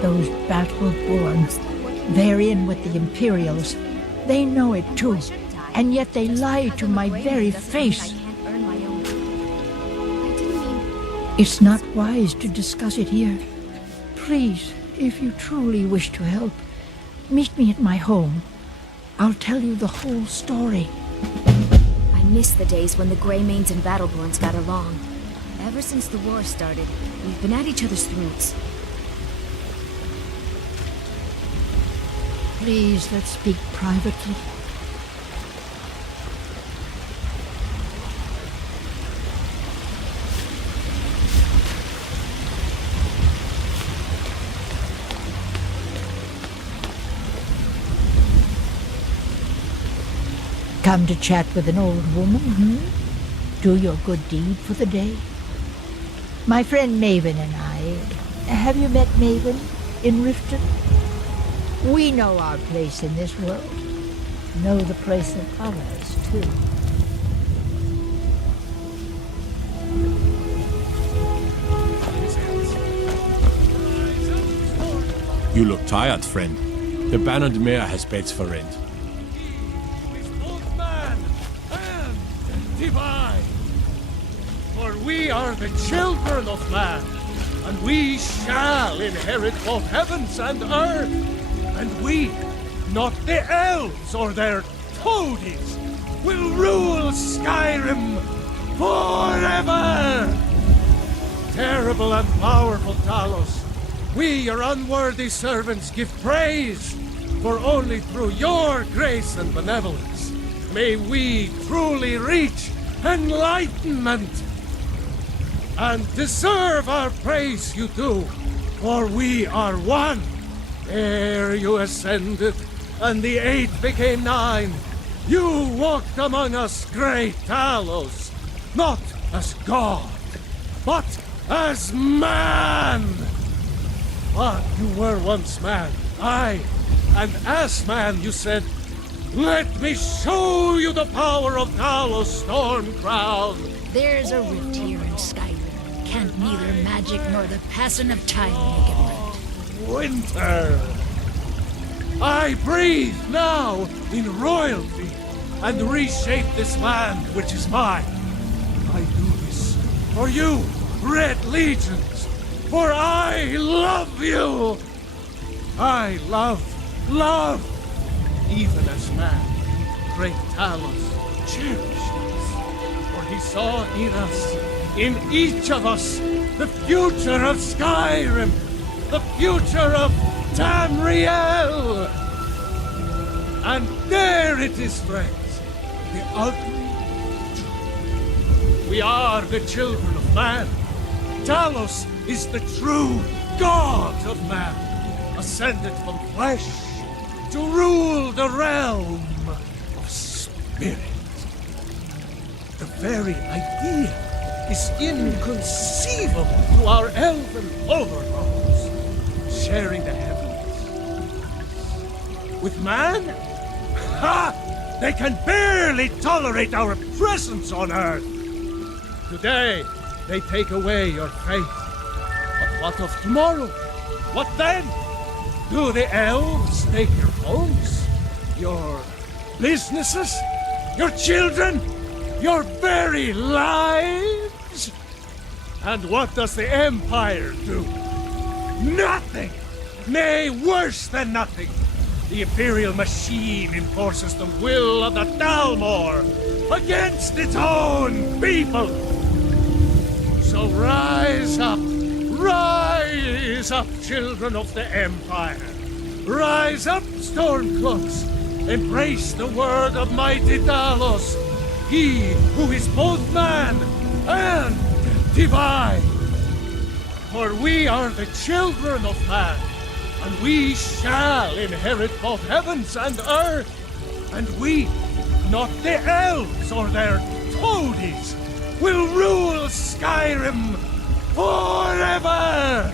Those Battleborns, they're in with the Imperials. They know it too, and yet they lie to my very face. It's not wise to discuss it here. Please, if you truly wish to help, meet me at my home. I'll tell you the whole story. I miss the days when the Greymanes and Battleborns got along. Ever since the war started, we've been at each other's throats. Please, let's speak privately. Come to chat with an old woman, Do your good deed for the day? My friend Maven and I, Have you met Maven in Riften? We know our place in this world. Know the place of others, too. You look tired, friend. The Bannered Mare has beds for rent. Both man and divine. For we are the children of man, and we shall inherit both heavens and earth. And we, not the elves or their toadies, will rule Skyrim forever! Terrible and powerful Talos, we, your unworthy servants, give praise, for only through your grace and benevolence may we truly reach enlightenment. And deserve our praise you do, for we are one. Ere you ascended, and the 8 became 9, you walked among us, great Talos, not as God, but as man. But you were once man, aye, and as man you said, "Let me show you the power of Talos Stormcrown." There's a rift here in Skyrim. Can't neither magic nor the passing of time make it right. Winter! I breathe now in royalty and reshape this land which is mine. I do this for you, Red Legions, for I love you! I love, even as man, great Talos cherished us, for he saw in us, in each of us, the future of Skyrim, the future of Tamriel! And there it is, friends, the ugly truth. We are the children of man. Talos is the true god of man, ascended from flesh to rule the realm of spirit. The very idea is inconceivable to our elven overlords, sharing the heavens. With man? Ha! They can barely tolerate our presence on Earth. Today, they take away your faith. But what of tomorrow? What then? Do the elves take your homes? Your businesses? Your children? Your very lives? And what does the Empire do? Nothing! Nay, worse than nothing! The Imperial machine enforces the will of the Dalmor against its own people! So rise up, children of the Empire! Rise up, Stormcloaks! Embrace the word of mighty Talos, he who is both man and divine! For we are the children of man, and we shall inherit both heavens and earth. And we, not the elves or their toadies, will rule Skyrim forever!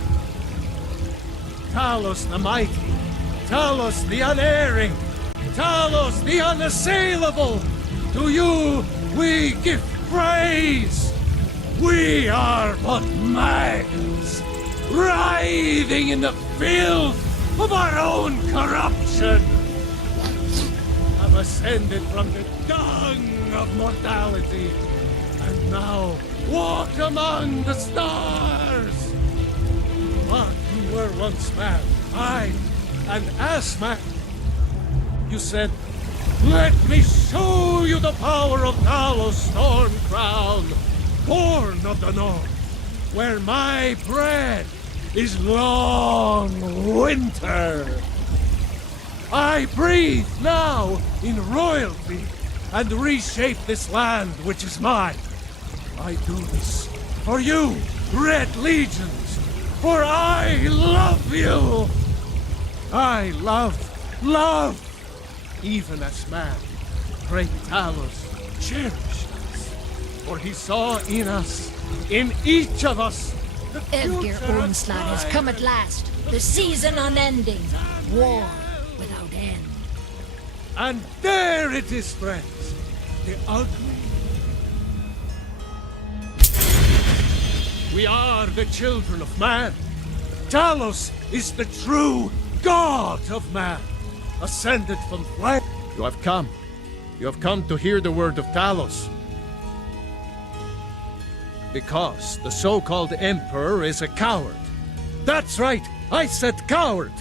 Talos the mighty, Talos the unerring, Talos the unassailable, to you we give praise! We are but maggots, writhing in the filth of our own corruption, have ascended from the dung of mortality, and now walk among the stars. But you were once man, aye, and as man, you said, "Let me show you the power of Talos Stormcrown, born of the north, where my bread is long winter. I breathe now in royalty and reshape this land which is mine. I do this for you, Red Legions, for I love you. I love, even as man, great Talos cherished us, for he saw in us, in each of us, Evgir onslaught has come at last. The season unending. War without end. And there it is, friends. The ugly. We are the children of man. Talos is the true God of man, ascended from flesh. You have come. You have come to hear the word of Talos. Because the so-called Emperor is a coward. That's right, I said coward!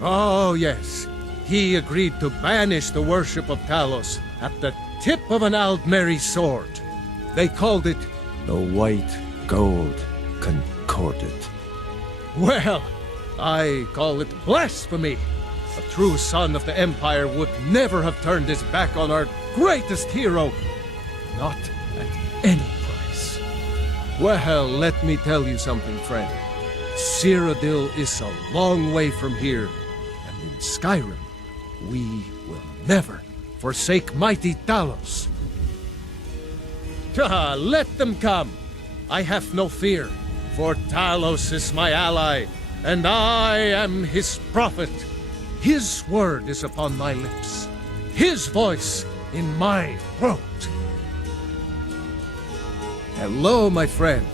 Oh yes, he agreed to banish the worship of Talos at the tip of an Aldmeri sword. They called it the White Gold Concordat. Well, I call it blasphemy. A true son of the Empire would never have turned his back on our greatest hero. Not at any price. Well, let me tell you something, friend. Cyrodiil is a long way from here, and in Skyrim, we will never forsake mighty Talos. Let them come. I have no fear, for Talos is my ally, and I am his prophet. His word is upon my lips, his voice in my throat. Hello, my friend.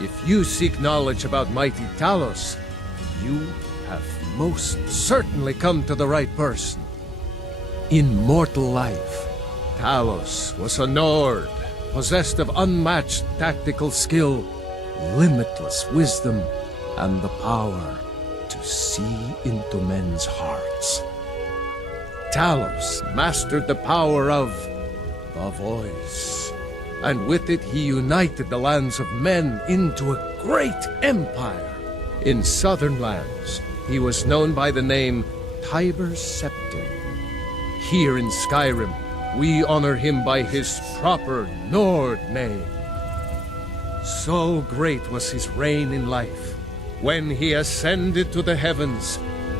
If you seek knowledge about mighty Talos, you have most certainly come to the right person. In mortal life, Talos was a Nord, possessed of unmatched tactical skill, limitless wisdom, and the power to see into men's hearts. Talos mastered the power of the voice, and with it he united the lands of men into a great empire. In southern lands, he was known by the name Tiber Septim. Here in Skyrim, we honor him by his proper Nord name. So great was his reign in life. When he ascended to the heavens,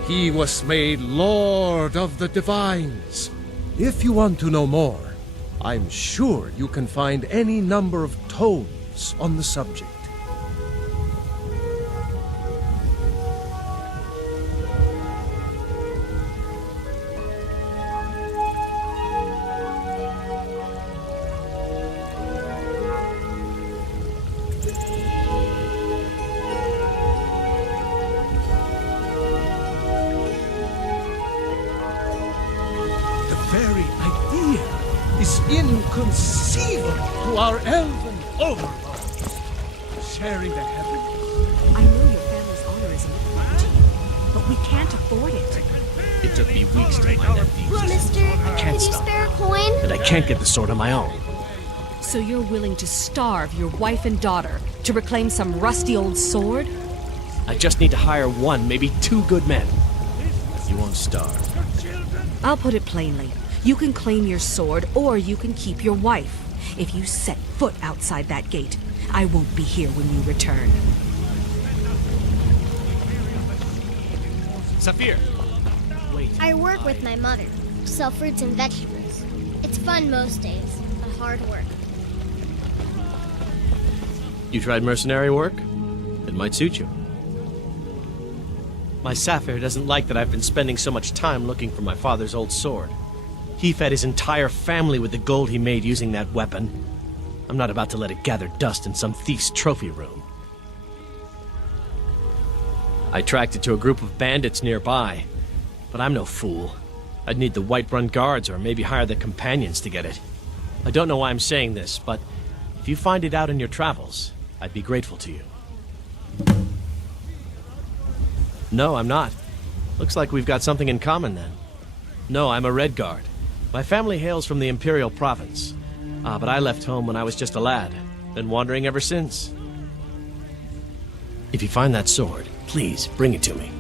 he was made Lord of the Divines. If you want to know more, I'm sure you can find any number of tomes on the subject. Inconceivable to our elven overlords, sharing the heavens. I know your family's honor is important to you, but we can't afford it. It took me weeks to find that thief. Mister, I can't could you stop. spare a coin? And I can't get the sword on my own. So you're willing to starve your wife and daughter to reclaim some rusty old sword? I just need to hire one, maybe two good men. You won't starve. I'll put it plainly. You can claim your sword, or you can keep your wife. If you set foot outside that gate, I won't be here when you return. Saphir! Wait. I work with my mother. Sell fruits and vegetables. It's fun most days, but hard work. You tried mercenary work? It might suit you. My Saphir doesn't like that I've been spending so much time looking for my father's old sword. He fed his entire family with the gold he made using that weapon. I'm not about to let it gather dust in some thief's trophy room. I tracked it to a group of bandits nearby, but I'm no fool. I'd need the Whiterun guards or maybe hire the companions to get it. I don't know why I'm saying this, but if you find it out in your travels, I'd be grateful to you. No, I'm not. Looks like we've got something in common then. No, I'm a Red Guard. My family hails from the Imperial Province. But I left home when I was just a lad. Been wandering ever since. If you find that sword, please bring it to me.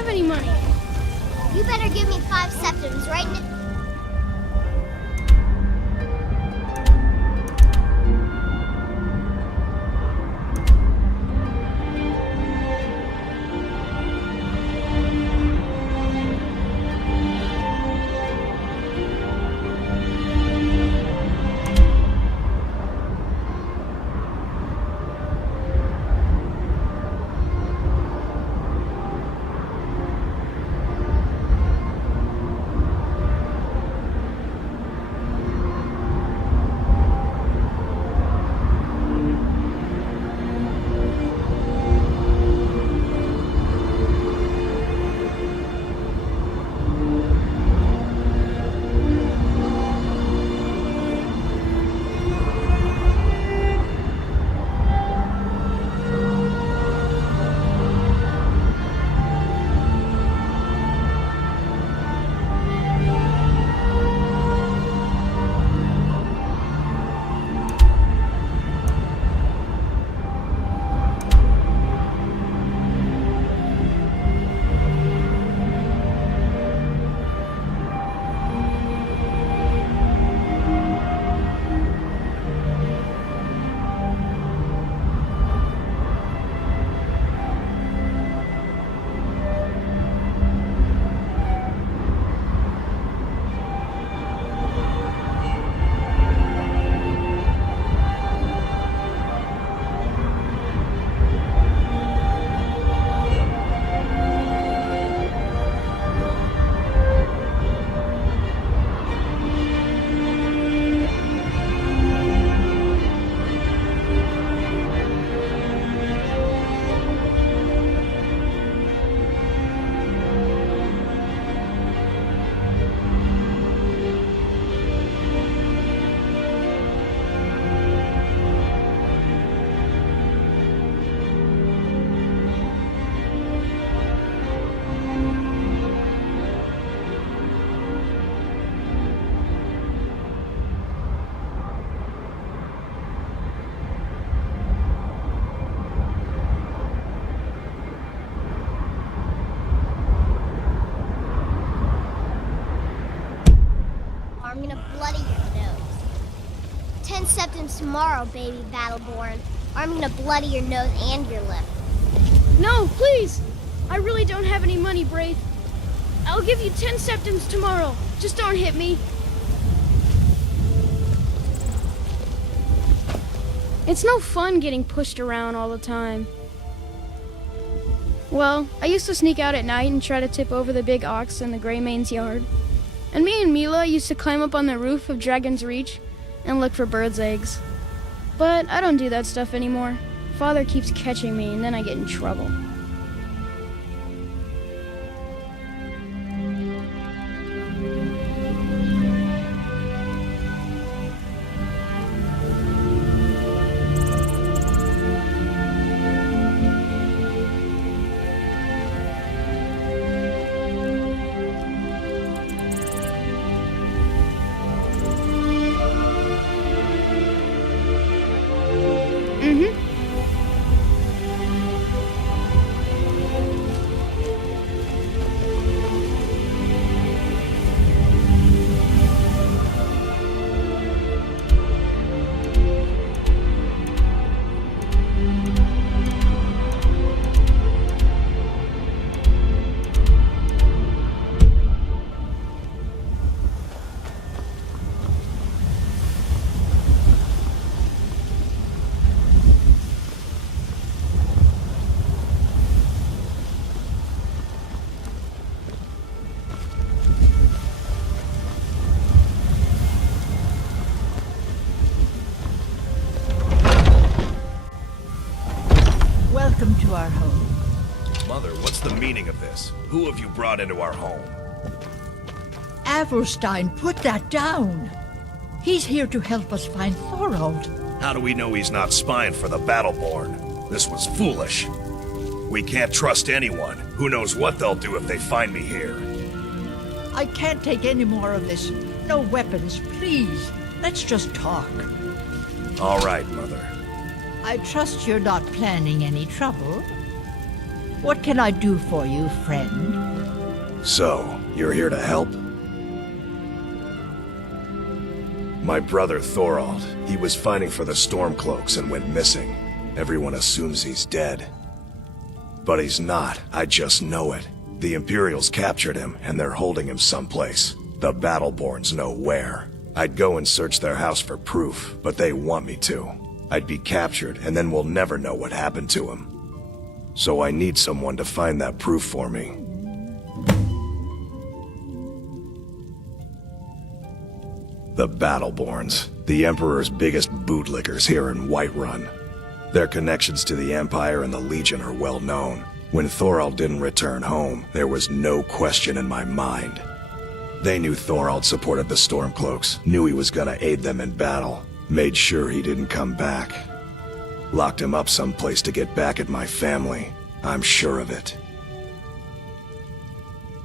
have any money. You better give me 5 septims right now. I'm gonna bloody your nose. 10 septims tomorrow, baby Battleborn. Or I'm gonna bloody your nose and your lip. No, please! I really don't have any money, Braith. I'll give you 10 septims tomorrow. Just don't hit me. It's no fun getting pushed around all the time. Well, I used to sneak out at night and try to tip over the big ox in the Greymane's yard. And me and Mila used to climb up on the roof of Dragon's Reach and look for birds' eggs. But I don't do that stuff anymore. Father keeps catching me and then I get in trouble. Welcome to our home. Mother, what's the meaning of this? Who have you brought into our home? Avrelstein, put that down. He's here to help us find Thorold. How do we know he's not spying for the Battleborn? This was foolish. We can't trust anyone. Who knows what they'll do if they find me here? I can't take any more of this. No weapons, please. Let's just talk. All right, Mother. I trust you're not planning any trouble. What can I do for you, friend? So, you're here to help? My brother Thorald, he was fighting for the Stormcloaks and went missing. Everyone assumes he's dead. But he's not, I just know it. The Imperials captured him, and they're holding him someplace. The Battleborns know where. I'd go and search their house for proof, but they want me to. I'd be captured, and then we'll never know what happened to him. So I need someone to find that proof for me. The Battleborns, the Emperor's biggest bootlickers here in Whiterun. Their connections to the Empire and the Legion are well known. When Thorald didn't return home, there was no question in my mind. They knew Thorald supported the Stormcloaks, knew he was gonna aid them in battle, made sure he didn't come back. Locked him up someplace to get back at my family. I'm sure of it.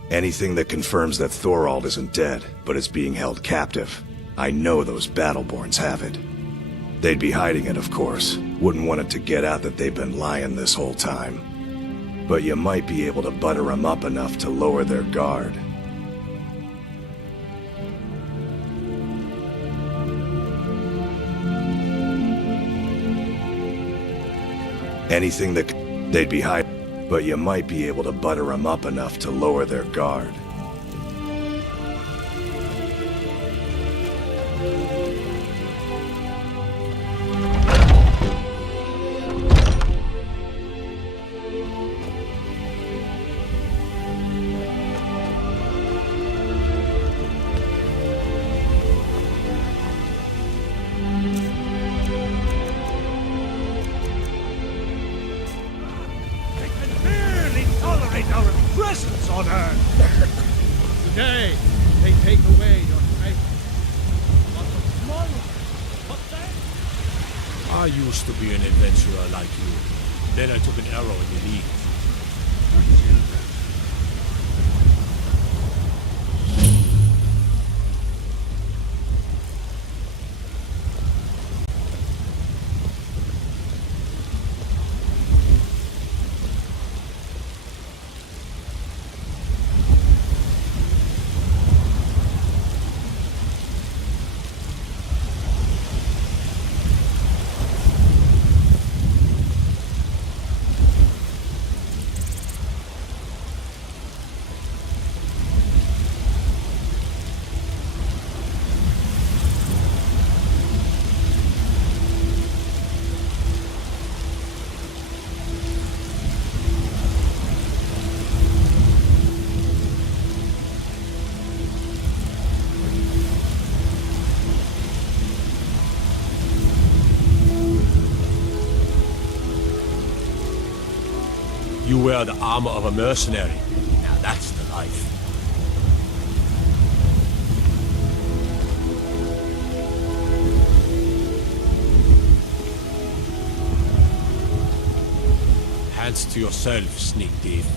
Anything that confirms that Thorald isn't dead, but is being held captive. I know those Battleborns have it. They'd be hiding it, of course. Wouldn't want it to get out that they've been lying this whole time. But you might be able to butter them up enough to lower their guard. Anything that they'd be hiding, but you might be able to butter them up enough to lower their guard. Today, they take away your faith. Lots of small ones. What's that? I used to be an adventurer like you. Then I took an arrow in the knee. You wear the armor of a mercenary. Now that's the life. Hands to yourself, sneak thief.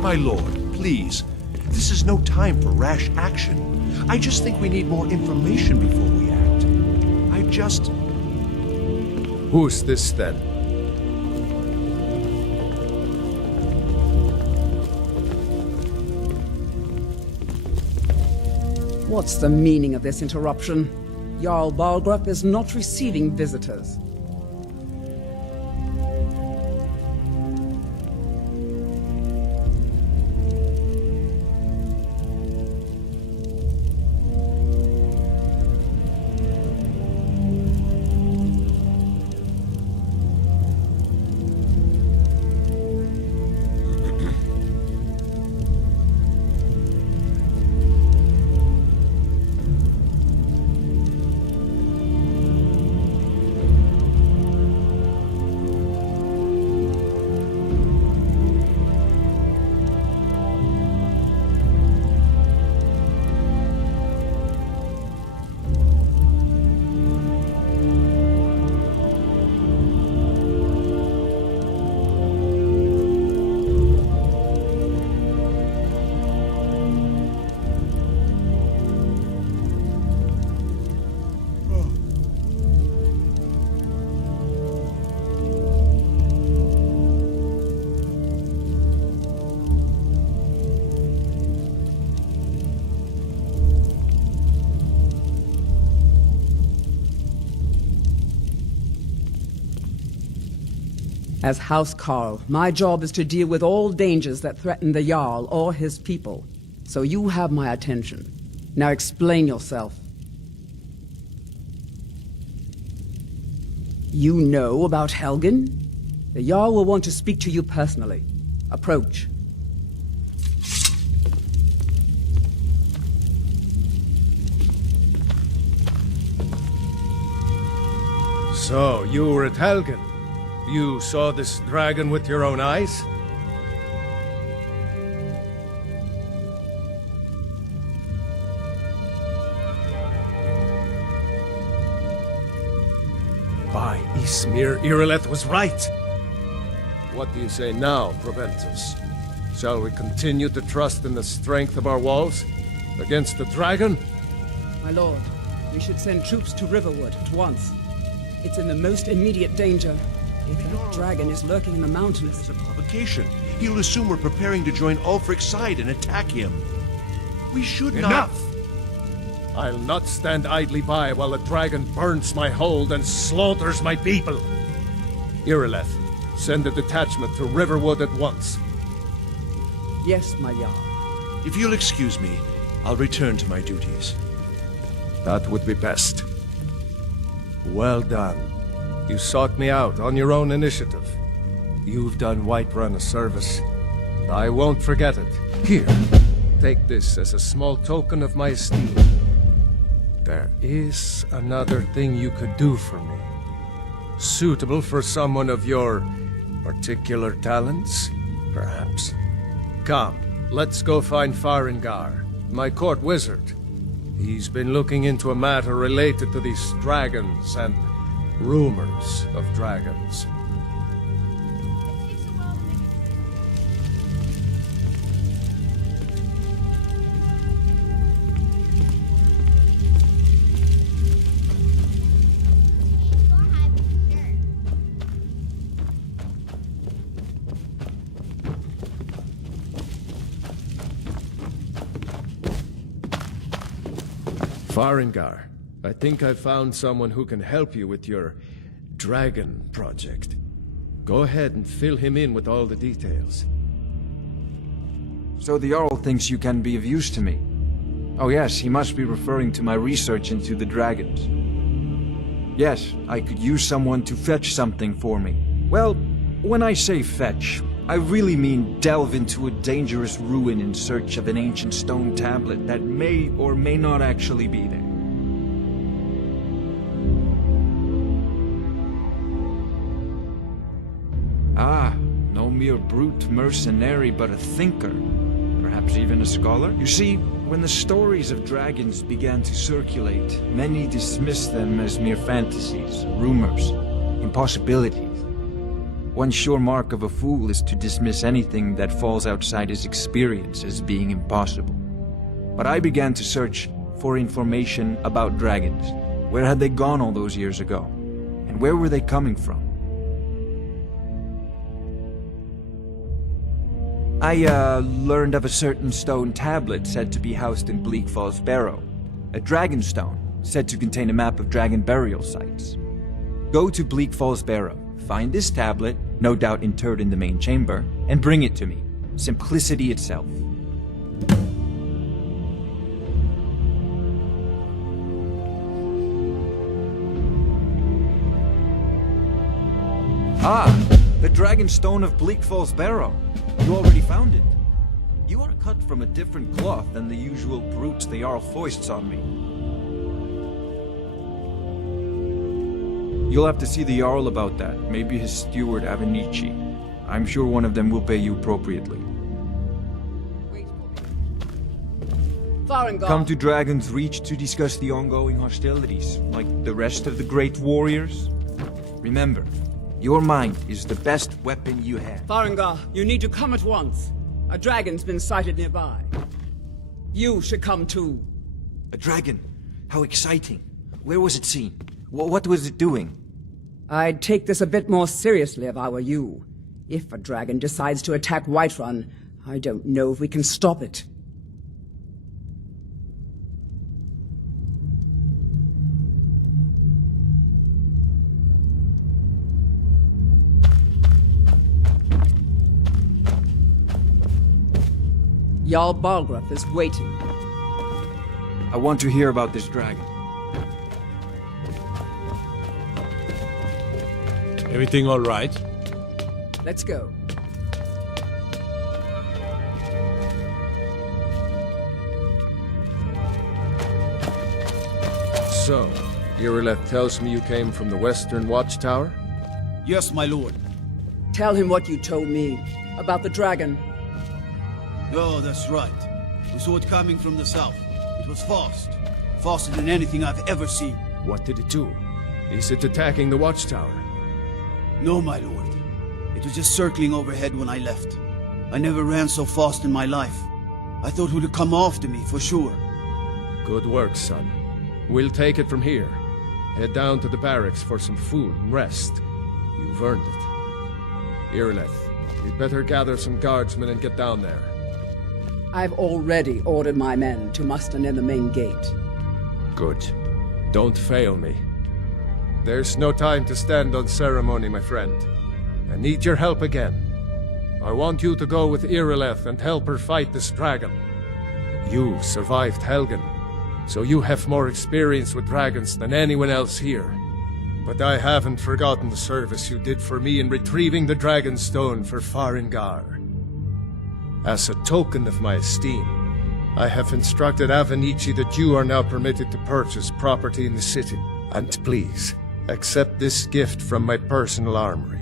My lord, please. This is no time for rash action. I just think we need more information before we act. Who's this then? What's the meaning of this interruption? Jarl Balgruuf is not receiving visitors. As House Carl, my job is to deal with all dangers that threaten the Jarl or his people. So you have my attention. Now explain yourself. You know about Helgen? The Jarl will want to speak to you personally. Approach. So, you were at Helgen. You saw this dragon with your own eyes? By Ismir, Irileth was right. What do you say now, Proventus? Shall we continue to trust in the strength of our walls against the dragon? My lord, we should send troops to Riverwood at once. It's in the most immediate danger. If that dragon is lurking in the mountains... It's a provocation. He'll assume we're preparing to join Ulfric's side and attack him. We should not... Enough! I'll not stand idly by while the dragon burns my hold and slaughters my people. Irileth, send a detachment to Riverwood at once. Yes, my Jarl. If you'll excuse me, I'll return to my duties. That would be best. Well done. You sought me out on your own initiative. You've done Whiterun a service. I won't forget it. Here, take this as a small token of my esteem. There is another thing you could do for me. Suitable for someone of your particular talents, perhaps. Come, let's go find Farengar, my court wizard. He's been looking into a matter related to these dragons and rumors of dragons. Farengar, I think I've found someone who can help you with your dragon project. Go ahead and fill him in with all the details. So the Jarl thinks you can be of use to me. Oh yes, he must be referring to my research into the dragons. Yes, I could use someone to fetch something for me. Well, when I say fetch, I really mean delve into a dangerous ruin in search of an ancient stone tablet that may or may not actually be there. Ah, no mere brute mercenary, but a thinker. Perhaps even a scholar? You see, when the stories of dragons began to circulate, many dismissed them as mere fantasies, rumors, impossibilities. One sure mark of a fool is to dismiss anything that falls outside his experience as being impossible. But I began to search for information about dragons. Where had they gone all those years ago? And where were they coming from? I learned of a certain stone tablet said to be housed in Bleak Falls Barrow. A dragon stone, said to contain a map of dragon burial sites. Go to Bleak Falls Barrow, find this tablet, no doubt interred in the main chamber, and bring it to me. Simplicity itself. Ah, the Dragon Stone of Bleak Falls Barrow. You already found it. You are cut from a different cloth than the usual brutes the Jarl foists on me. You'll have to see the Jarl about that. Maybe his steward Avenici. I'm sure one of them will pay you appropriately. Farengar. Come to Dragon's Reach to discuss the ongoing hostilities, like the rest of the great warriors. Remember, your mind is the best weapon you have. Farengar, you need to come at once. A dragon's been sighted nearby. You should come too. A dragon? How exciting. Where was it seen? What was it doing? I'd take this a bit more seriously if I were you. If a dragon decides to attack Whiterun, I don't know if we can stop it. Jarl Balgruuf is waiting. I want to hear about this dragon. Everything all right? Let's go. So, Irileth tells me you came from the Western Watchtower? Yes, my lord. Tell him what you told me about the dragon. Oh, that's right. We saw it coming from the south. It was fast. Faster than anything I've ever seen. What did it do? Is it attacking the Watchtower? No, my lord. It was just circling overhead when I left. I never ran so fast in my life. I thought it would come after me, for sure. Good work, son. We'll take it from here. Head down to the barracks for some food and rest. You've earned it. Irileth, you'd better gather some guardsmen and get down there. I've already ordered my men to muster near the main gate. Good. Don't fail me. There's no time to stand on ceremony, my friend. I need your help again. I want you to go with Irileth and help her fight this dragon. You survived Helgen, so you have more experience with dragons than anyone else here. But I haven't forgotten the service you did for me in retrieving the Dragon Stone for Farengar. As a token of my esteem, I have instructed Avenici that you are now permitted to purchase property in the city. And please, accept this gift from my personal armory.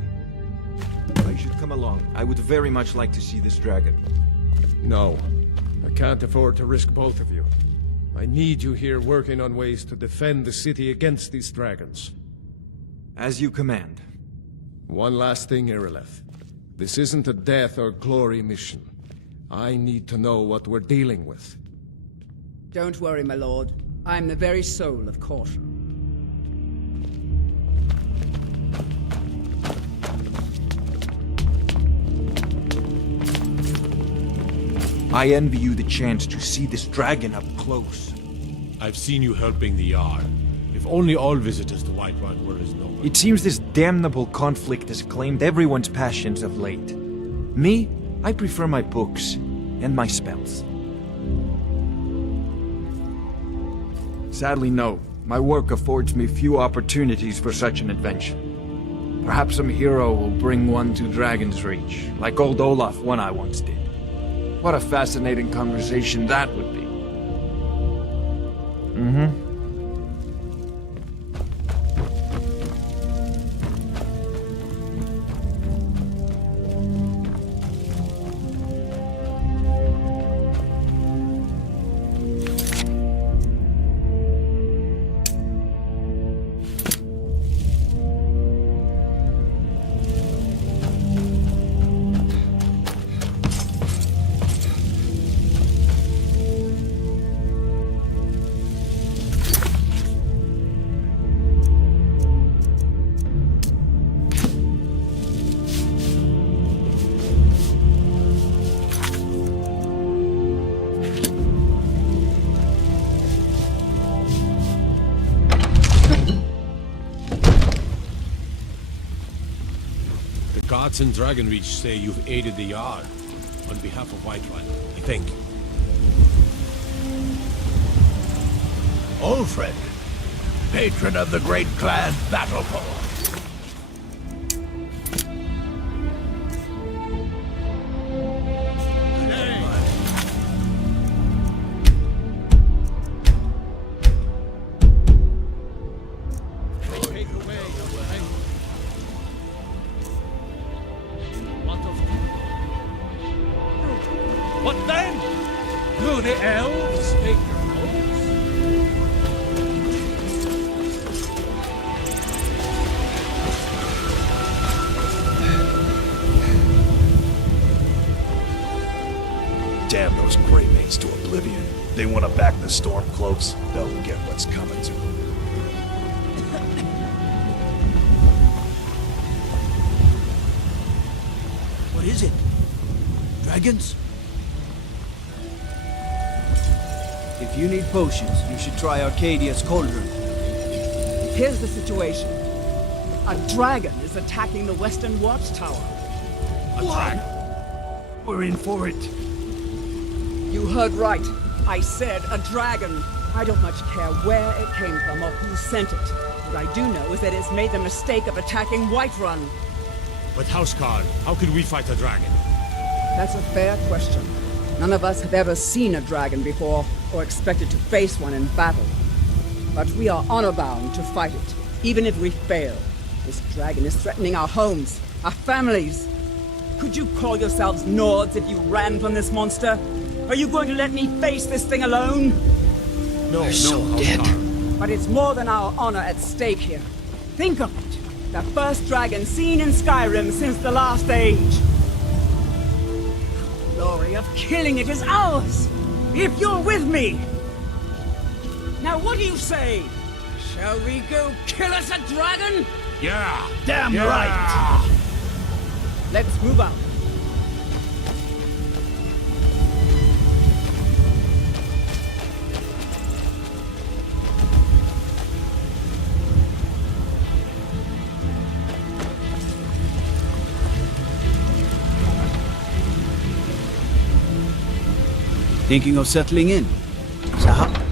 I should come along. I would very much like to see this dragon. No, I can't afford to risk both of you. I need you here working on ways to defend the city against these dragons. As you command. One last thing, Irileth. This isn't a death or glory mission. I need to know what we're dealing with. Don't worry, my lord. I'm the very soul of caution. I envy you the chance to see this dragon up close. I've seen you helping the Jarl. If only all visitors to Whiterun were as noble. It seems this damnable conflict has claimed everyone's passions of late. Me, I prefer my books and my spells. Sadly, no. My work affords me few opportunities for such an adventure. Perhaps some hero will bring one to Dragon's Reach, like old Olaf one I once did. What a fascinating conversation that would be. Gods in Dragonreach say you've aided the Jarl on behalf of Whiterun, I think. Ulfred, patron of the great clan Battlepole. What then? Do the elves take your votes? Damn those Greymanes to oblivion. They want to back the Stormcloaks, they'll get what's coming to them. What is it? Dragons? If you need potions, you should try Arcadia's cauldron. Here's the situation. A dragon is attacking the Western Watchtower. A dragon? We're in for it. You heard right. I said a dragon. I don't much care where it came from or who sent it. What I do know is that it's made the mistake of attacking Whiterun. But Houseguard, how could we fight a dragon? That's a fair question. None of us have ever seen a dragon before, or expected to face one in battle. But we are honor-bound to fight it, even if we fail. This dragon is threatening our homes, our families. Could you call yourselves Nords if you ran from this monster? Are you going to let me face this thing alone? No, We're so dead. But it's more than our honor at stake here. Think of it. The first dragon seen in Skyrim since the last age. The glory of killing it is ours, if you're with me. Now what do you say? Shall we go kill us a dragon? Yeah! Damn right! Let's move out. Thinking of settling in? So how...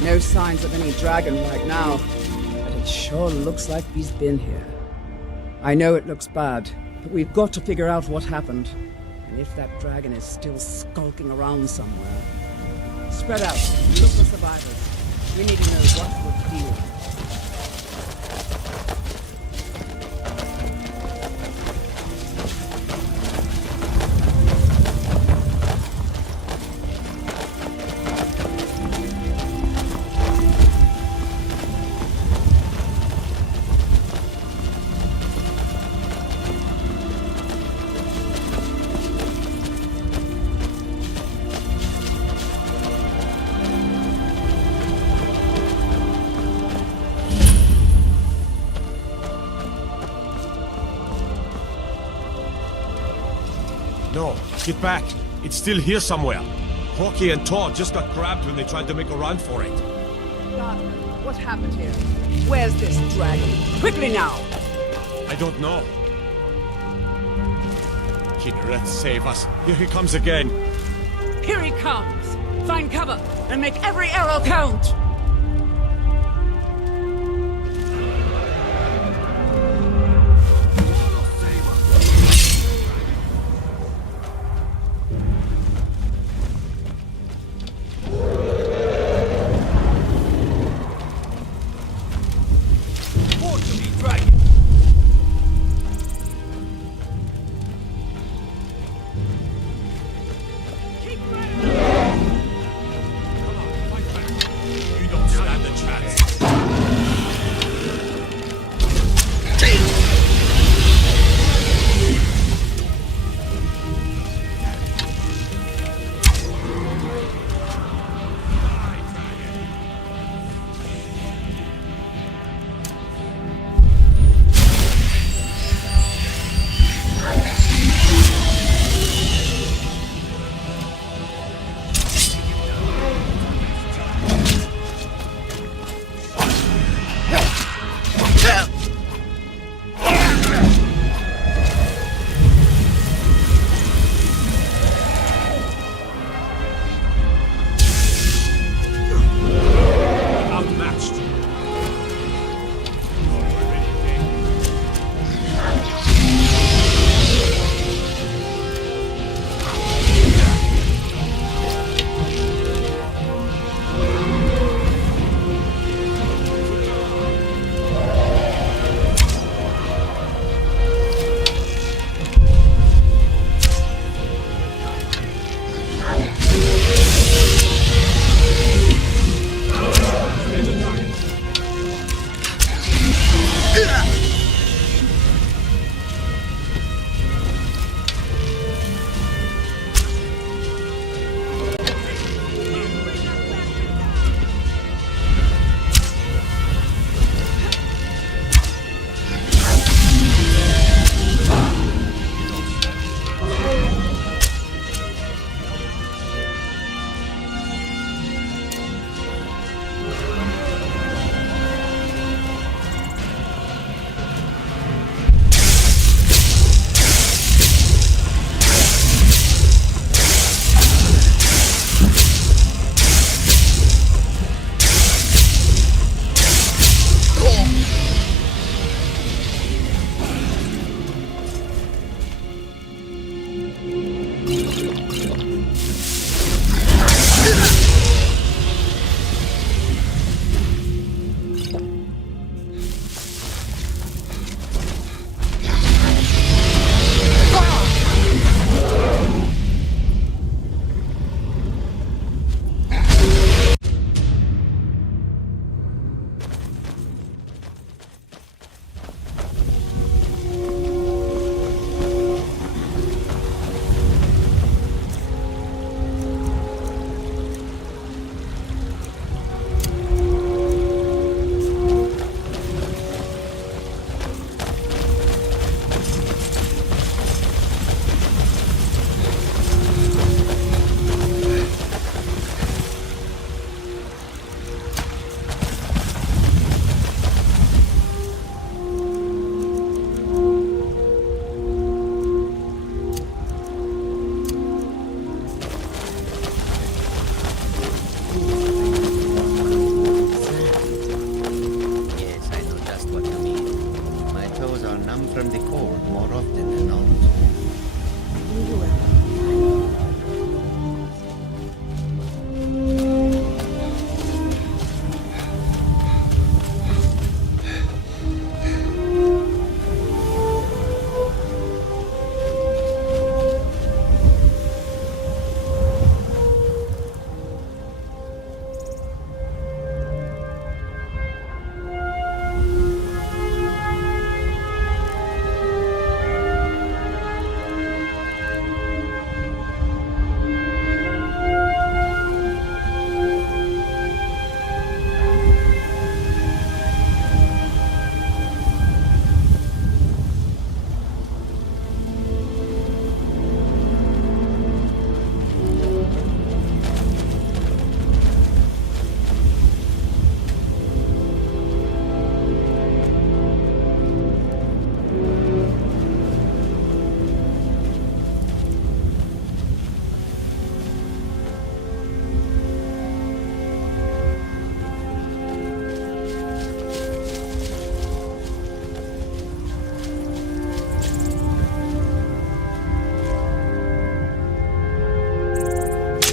No signs of any dragon right now, but it sure looks like he's been here. I know it looks bad, but we've got to figure out what happened. And if that dragon is still skulking around somewhere. Spread out, look for survivors. We need to know what we're dealing with. No, get back. It's still here somewhere. Rocky and Todd just got grabbed when they tried to make a run for it. Guardsman, what happened here? Where's this dragon? Quickly now! I don't know. Kinnereth, save us. Here he comes again. Here he comes! Find cover and make every arrow count!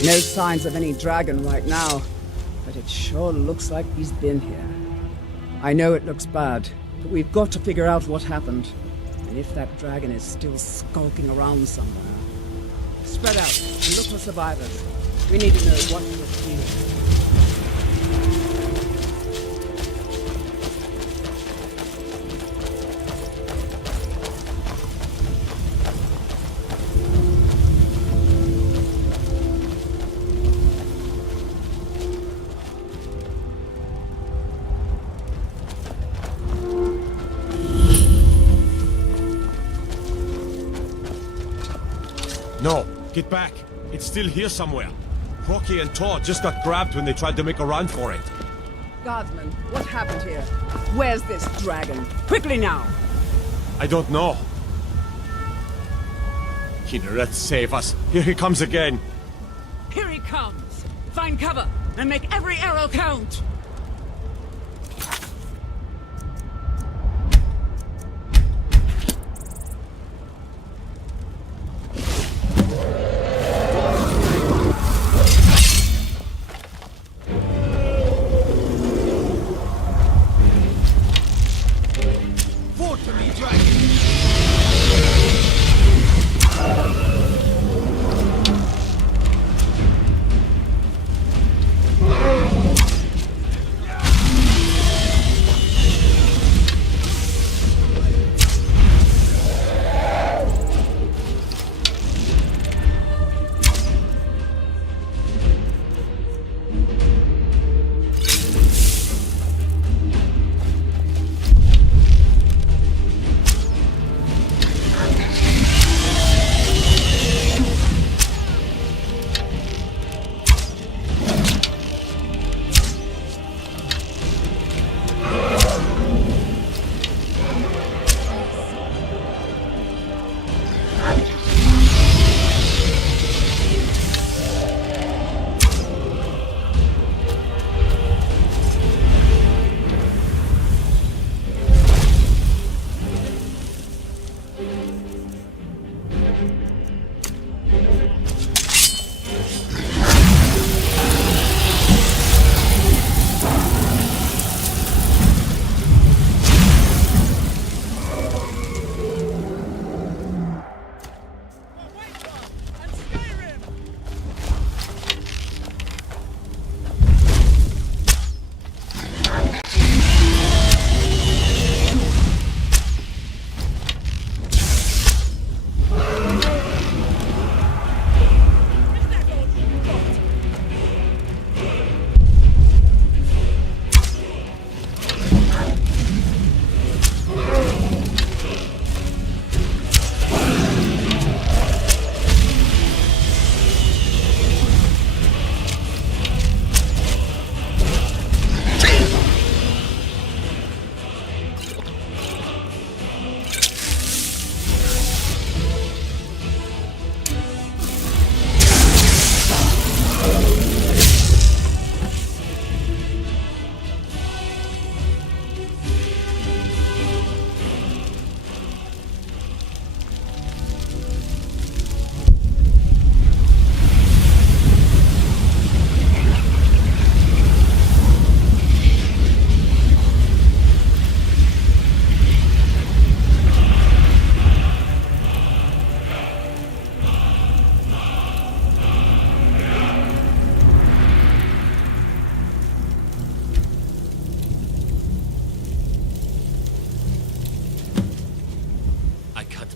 No signs of any dragon right now, but it sure looks like he's been here. I know it looks bad, but we've got to figure out what happened. And if that dragon is still skulking around somewhere. Spread out and look for survivors. We need to know what we're seeing. No, get back. It's still here somewhere. Rocky and Todd just got grabbed when they tried to make a run for it. Guardsman, what happened here? Where's this dragon? Quickly now! I don't know. Kinneret, save us. Here he comes again. Here he comes! Find cover and make every arrow count!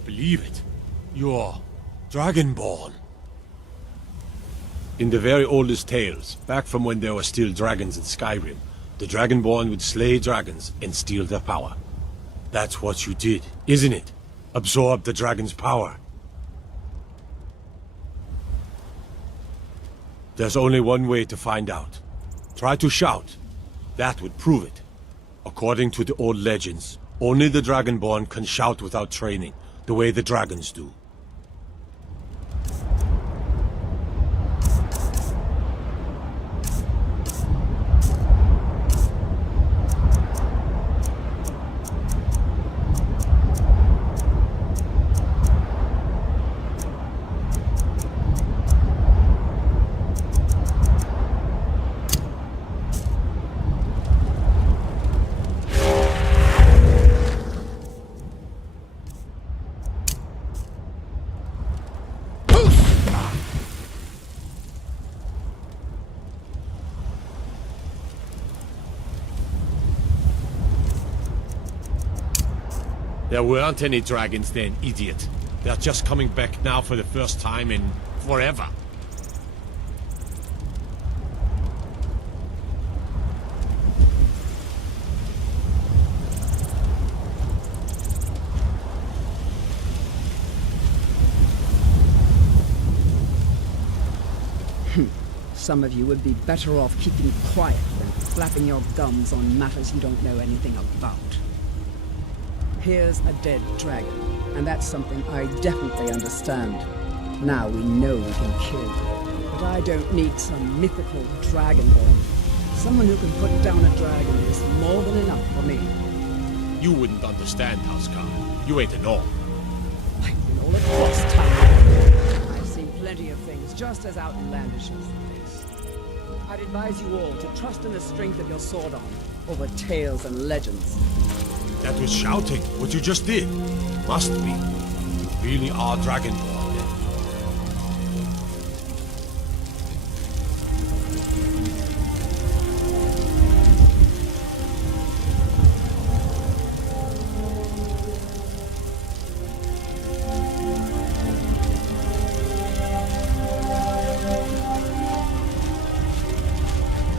Believe it. You're Dragonborn. In the very oldest tales, back from when there were still dragons in Skyrim, the Dragonborn would slay dragons and steal their power. That's what you did, isn't it? Absorb the dragon's power. There's only one way to find out. Try to shout. That would prove it. According to the old legends, only the Dragonborn can shout without training, the way the dragons do. There weren't any dragons then, idiot. They're just coming back now for the first time in forever. Some of you would be better off keeping quiet than flapping your gums on matters you don't know anything about. Here's a dead dragon, and that's something I definitely understand. Now we know we can kill. But I don't need some mythical dragonborn. Someone who can put down a dragon is more than enough for me. You wouldn't understand, Housecar. You ain't an orc. I've been all across town. I've seen plenty of things just as outlandish as this. I'd advise you all to trust in the strength of your sword arm over tales and legends. That was shouting, what you just did. Must be. You really are Dragonborn then.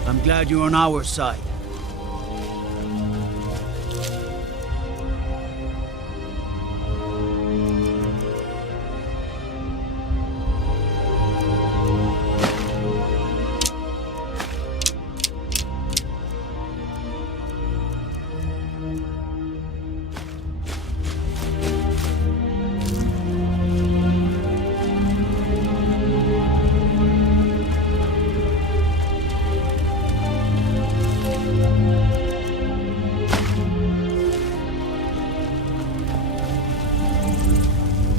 I'm glad you're on our side.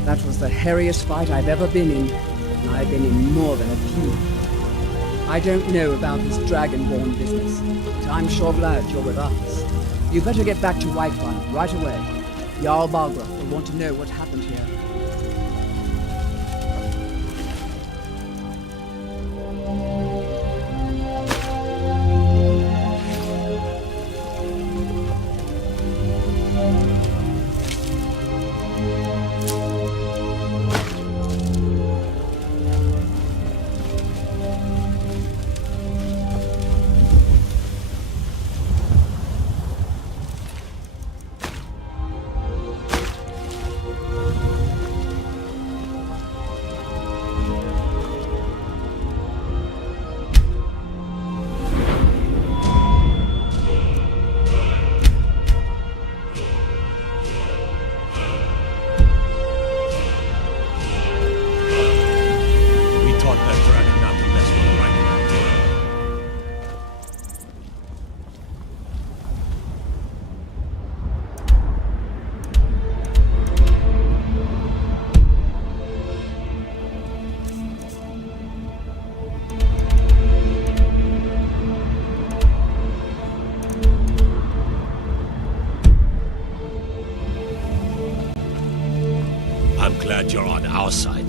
That was the hairiest fight I've ever been in, and I've been in more than a few. I don't know about this Dragonborn business, but I'm sure glad you're with us. You better get back to Whiterun right away. Jarl Balgruuf will want to know what happened here. I'm glad you're on our side.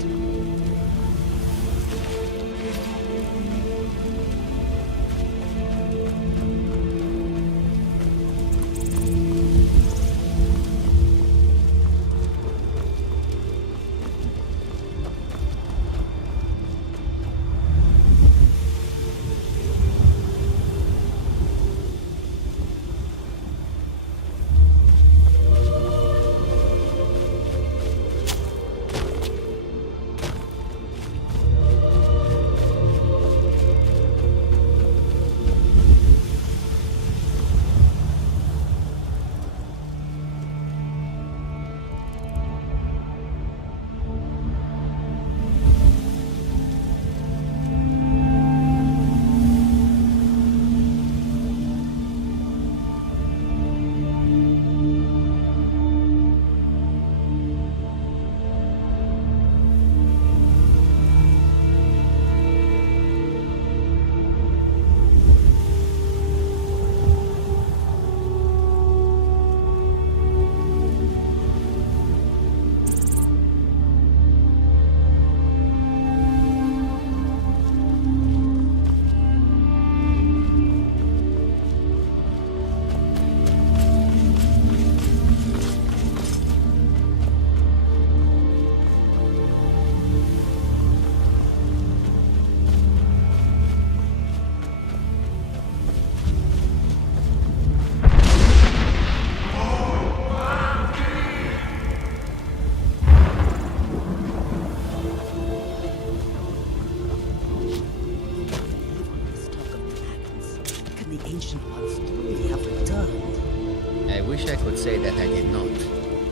ancient ones truly have returned. I wish I could say that I did not.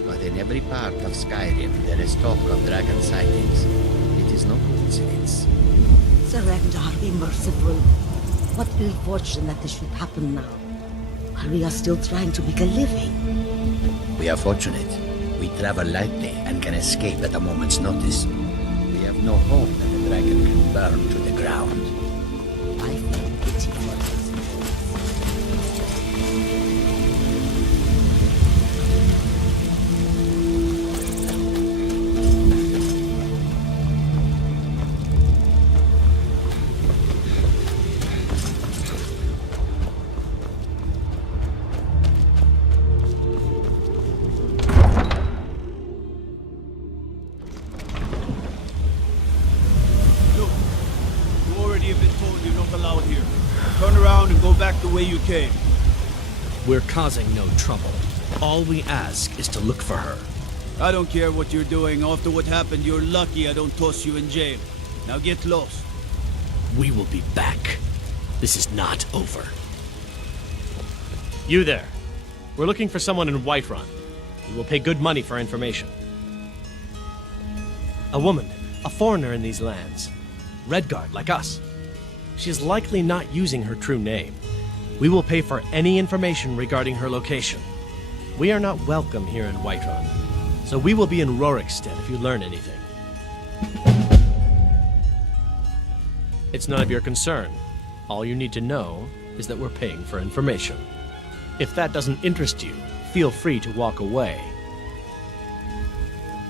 But in every part of Skyrim, there is talk of dragon sightings. It is no coincidence. Sir Ragnar, be merciful. What ill fortune that this should happen now, while we are still trying to make a living. We are fortunate. We travel lightly and can escape at a moment's notice. We have no hope that the dragon can burn to the ground. I feel pity for us. The way you came. We're causing no trouble. All we ask is to look for her. I don't care what you're doing. After what happened, you're lucky I don't toss you in jail. Now get lost. We will be back. This is not over. You there. We're looking for someone in Whiterun. We will pay good money for information. A woman, a foreigner in these lands. Redguard, like us. She is likely not using her true name. We will pay for any information regarding her location. We are not welcome here in Whiterun, so we will be in Rorikstead if you learn anything. It's none of your concern. All you need to know is that we're paying for information. If that doesn't interest you, feel free to walk away.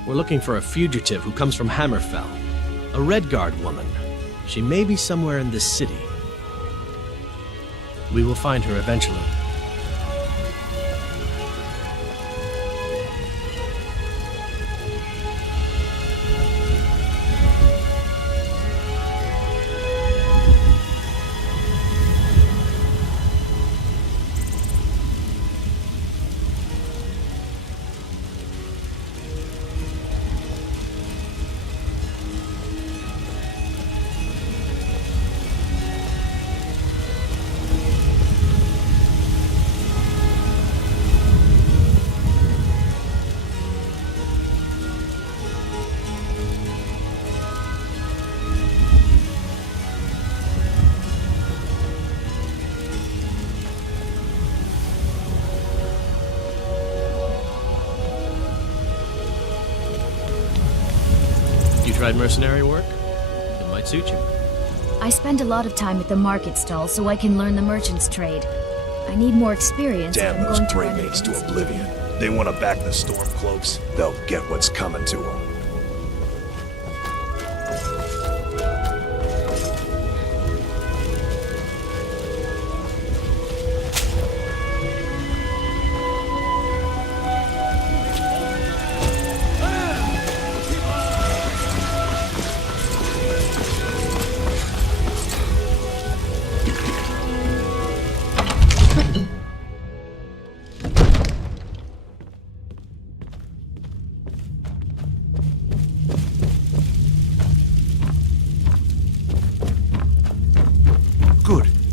We're looking for a fugitive who comes from Hammerfell, a Redguard woman. She may be somewhere in this city. We will find her eventually. Tried mercenary work? It might suit you. I spend a lot of time at the market stall so I can learn the merchant's trade. I need more experience. Damn those gray maids to oblivion. They want to back the Stormcloaks. They'll get what's coming to them.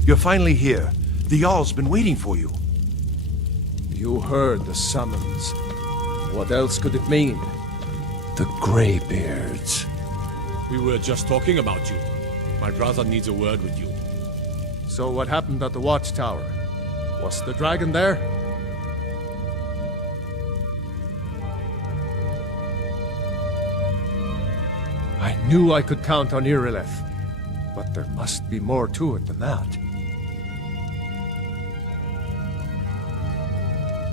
You're finally here. The Jarl's been waiting for you. You heard the summons. What else could it mean? The Greybeards. We were just talking about you. My brother needs a word with you. So what happened at the watchtower? Was the dragon there? I knew I could count on Irileth, but there must be more to it than that.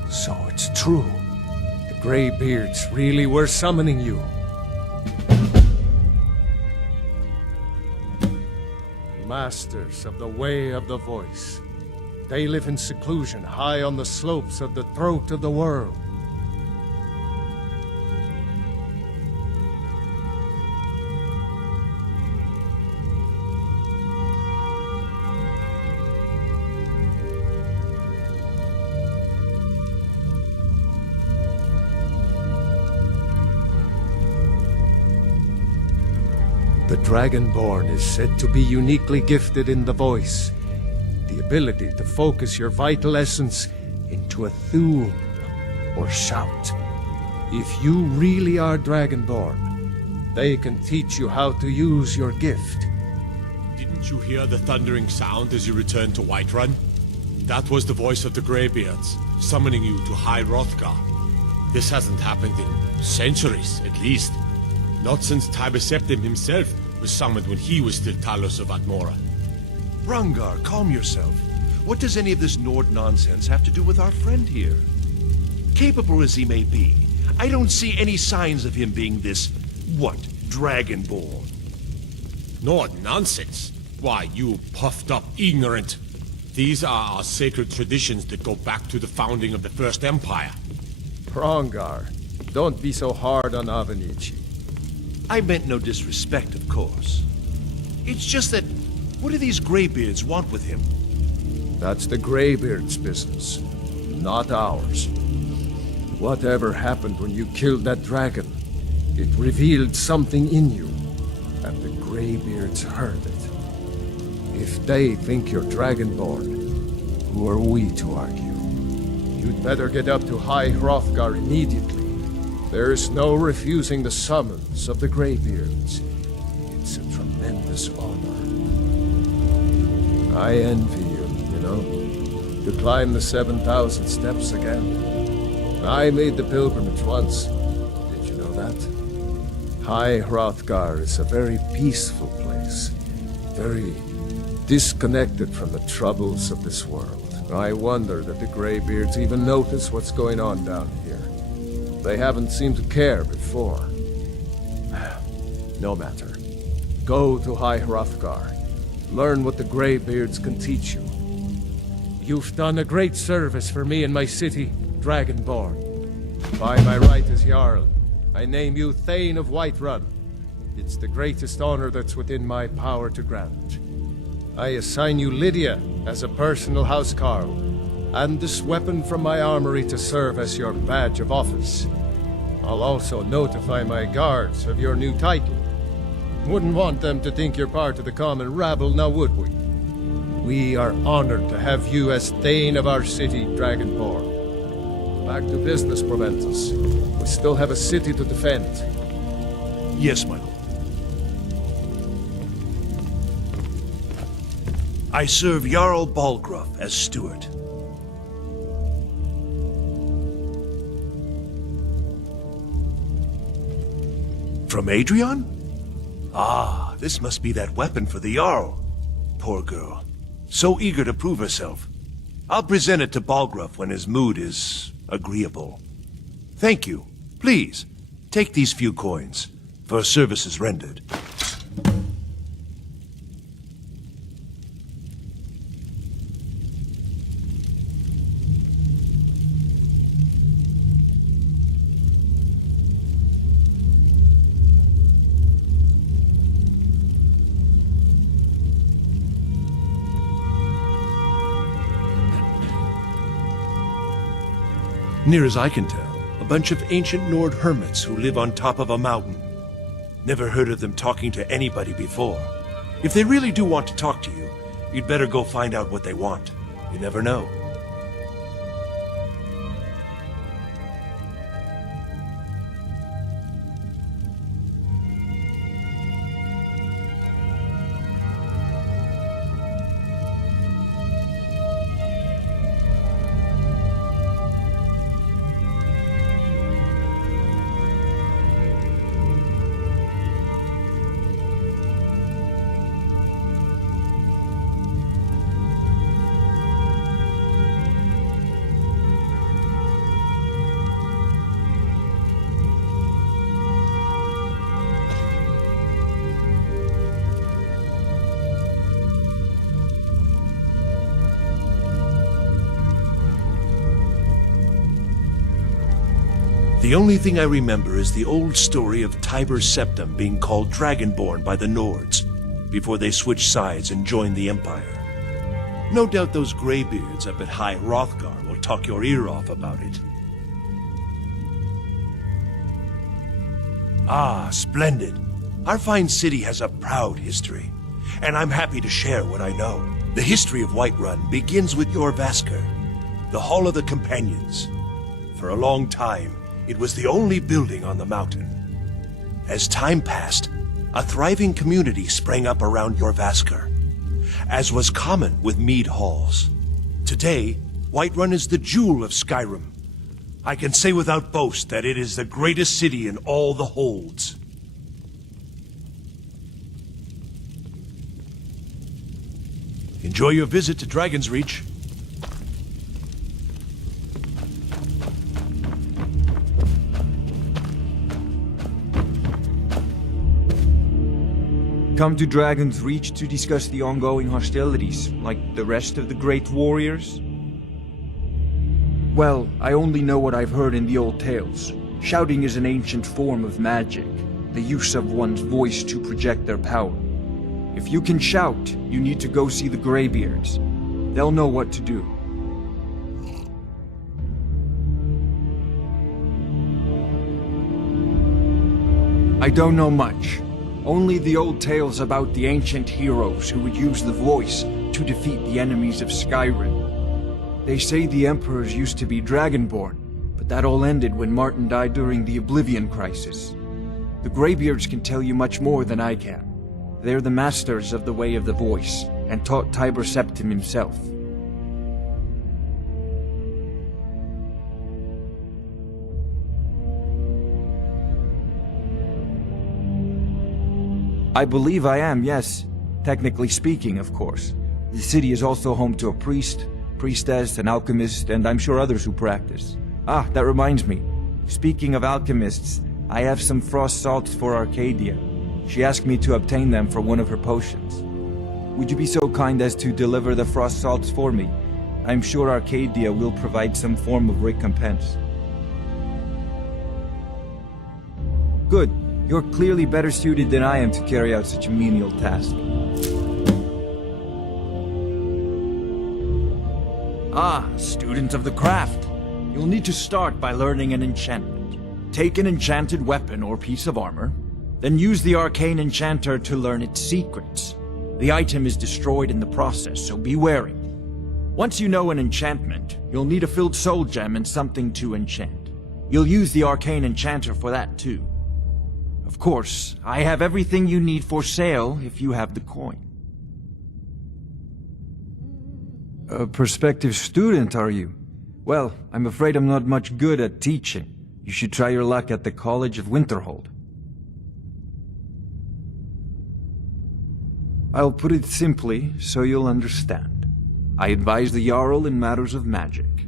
So it's true. The Greybeards really were summoning you. Masters of the Way of the Voice. They live in seclusion high on the slopes of the throat of the world. The Dragonborn is said to be uniquely gifted in the voice. The ability to focus your vital essence into a thum or shout. If you really are Dragonborn, they can teach you how to use your gift. Didn't you hear the thundering sound as you returned to Whiterun? That was the voice of the Greybeards, summoning you to High Hrothgar. This hasn't happened in centuries, at least. Not since Tiber Septim himself was summoned when he was still Talos of Atmora. Hrongar, calm yourself. What does any of this Nord nonsense have to do with our friend here? Capable as he may be, I don't see any signs of him being this, Dragonborn. Nord nonsense? Why, you puffed up ignorant. These are our sacred traditions that go back to the founding of the First Empire. Hrongar, don't be so hard on Avenici. I meant no disrespect, of course. It's just that, what do these Greybeards want with him? That's the Greybeards' business, not ours. Whatever happened when you killed that dragon, it revealed something in you, and the Greybeards heard it. If they think you're Dragonborn, who are we to argue? You'd better get up to High Hrothgar immediately. There's no refusing the summons of the Greybeards. It's a tremendous honor. I envy you know? To climb the 7,000 steps again. I made the pilgrimage once. Did you know that? High Hrothgar is a very peaceful place. Very disconnected from the troubles of this world. I wonder that the Greybeards even notice what's going on down here. They haven't seemed to care before. No matter. Go to High Hrothgar. Learn what the Greybeards can teach you. You've done a great service for me and my city, Dragonborn. By my right as Jarl, I name you Thane of Whiterun. It's the greatest honor that's within my power to grant. I assign you Lydia as a personal housecarl, and this weapon from my armory to serve as your badge of office. I'll also notify my guards of your new title. Wouldn't want them to think you're part of the common rabble, now would we? We are honored to have you as Thane of our city, Dragonborn. Back to business, Proventus. We still have a city to defend. Yes, my lord. I serve Jarl Balgruuf as steward. From Adrian? Ah, this must be that weapon for the Jarl. Poor girl. So eager to prove herself. I'll present it to Balgruuf when his mood is agreeable. Thank you. Please, take these few coins for services rendered. Near as I can tell, a bunch of ancient Nord hermits who live on top of a mountain. Never heard of them talking to anybody before. If they really do want to talk to you, you'd better go find out what they want. You never know. The only thing I remember is the old story of Tiber Septim being called Dragonborn by the Nords, before they switched sides and joined the Empire. No doubt those Greybeards up at High Hrothgar will talk your ear off about it. Ah, splendid. Our fine city has a proud history. and I'm happy to share what I know. The history of Whiterun begins with your Vasker, the Hall of the Companions. For a long time, it was the only building on the mountain. As time passed, a thriving community sprang up around your Vasker, as was common with mead halls. Today, Whiterun is the jewel of Skyrim. I can say without boast that it is the greatest city in all the holds. Enjoy your visit to Dragon's Reach. Come to Dragon's Reach to discuss the ongoing hostilities, like the rest of the great warriors? Well, I only know what I've heard in the old tales. Shouting is an ancient form of magic, the use of one's voice to project their power. If you can shout, you need to go see the Greybeards. They'll know what to do. I don't know much. Only the old tales about the ancient heroes who would use the voice to defeat the enemies of Skyrim. They say the emperors used to be dragonborn, but that all ended when Martin died during the Oblivion Crisis. The Greybeards can tell you much more than I can. They're the masters of the way of the voice, and taught Tiber Septim himself. I believe I am, yes. Technically speaking, of course. The city is also home to a priest, priestess, an alchemist, and I'm sure others who practice. Ah, that reminds me. Speaking of alchemists, I have some frost salts for Arcadia. She asked me to obtain them for one of her potions. Would you be so kind as to deliver the frost salts for me? I'm sure Arcadia will provide some form of recompense. Good. You're clearly better suited than I am to carry out such a menial task. Ah, student of the craft. You'll need to start by learning an enchantment. Take an enchanted weapon or piece of armor, then use the arcane enchanter to learn its secrets. The item is destroyed in the process, so be wary. Once you know an enchantment, you'll need a filled soul gem and something to enchant. You'll use the arcane enchanter for that too. Of course, I have everything you need for sale if you have the coin. A prospective student, are you? Well, I'm afraid I'm not much good at teaching. You should try your luck at the College of Winterhold. I'll put it simply so you'll understand. I advise the Jarl in matters of magic.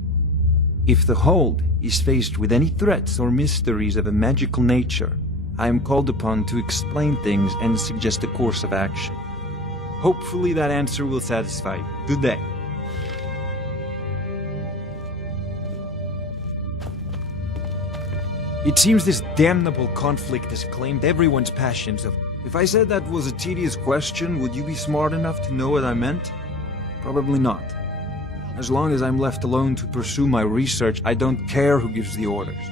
If the Hold is faced with any threats or mysteries of a magical nature, I am called upon to explain things and suggest a course of action. Hopefully that answer will satisfy you. Good day. It seems this damnable conflict has claimed everyone's passions. If I said that was a tedious question, would you be smart enough to know what I meant? Probably not. As long as I'm left alone to pursue my research, I don't care who gives the orders.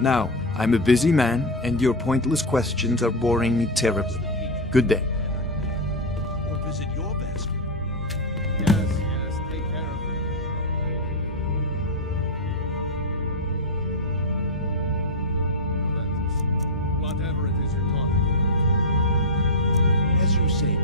Now, I'm a busy man, and your pointless questions are boring me terribly. Good day. Or visit your Vasker. Yes, take care of it. Whatever it is you're talking about. As you say,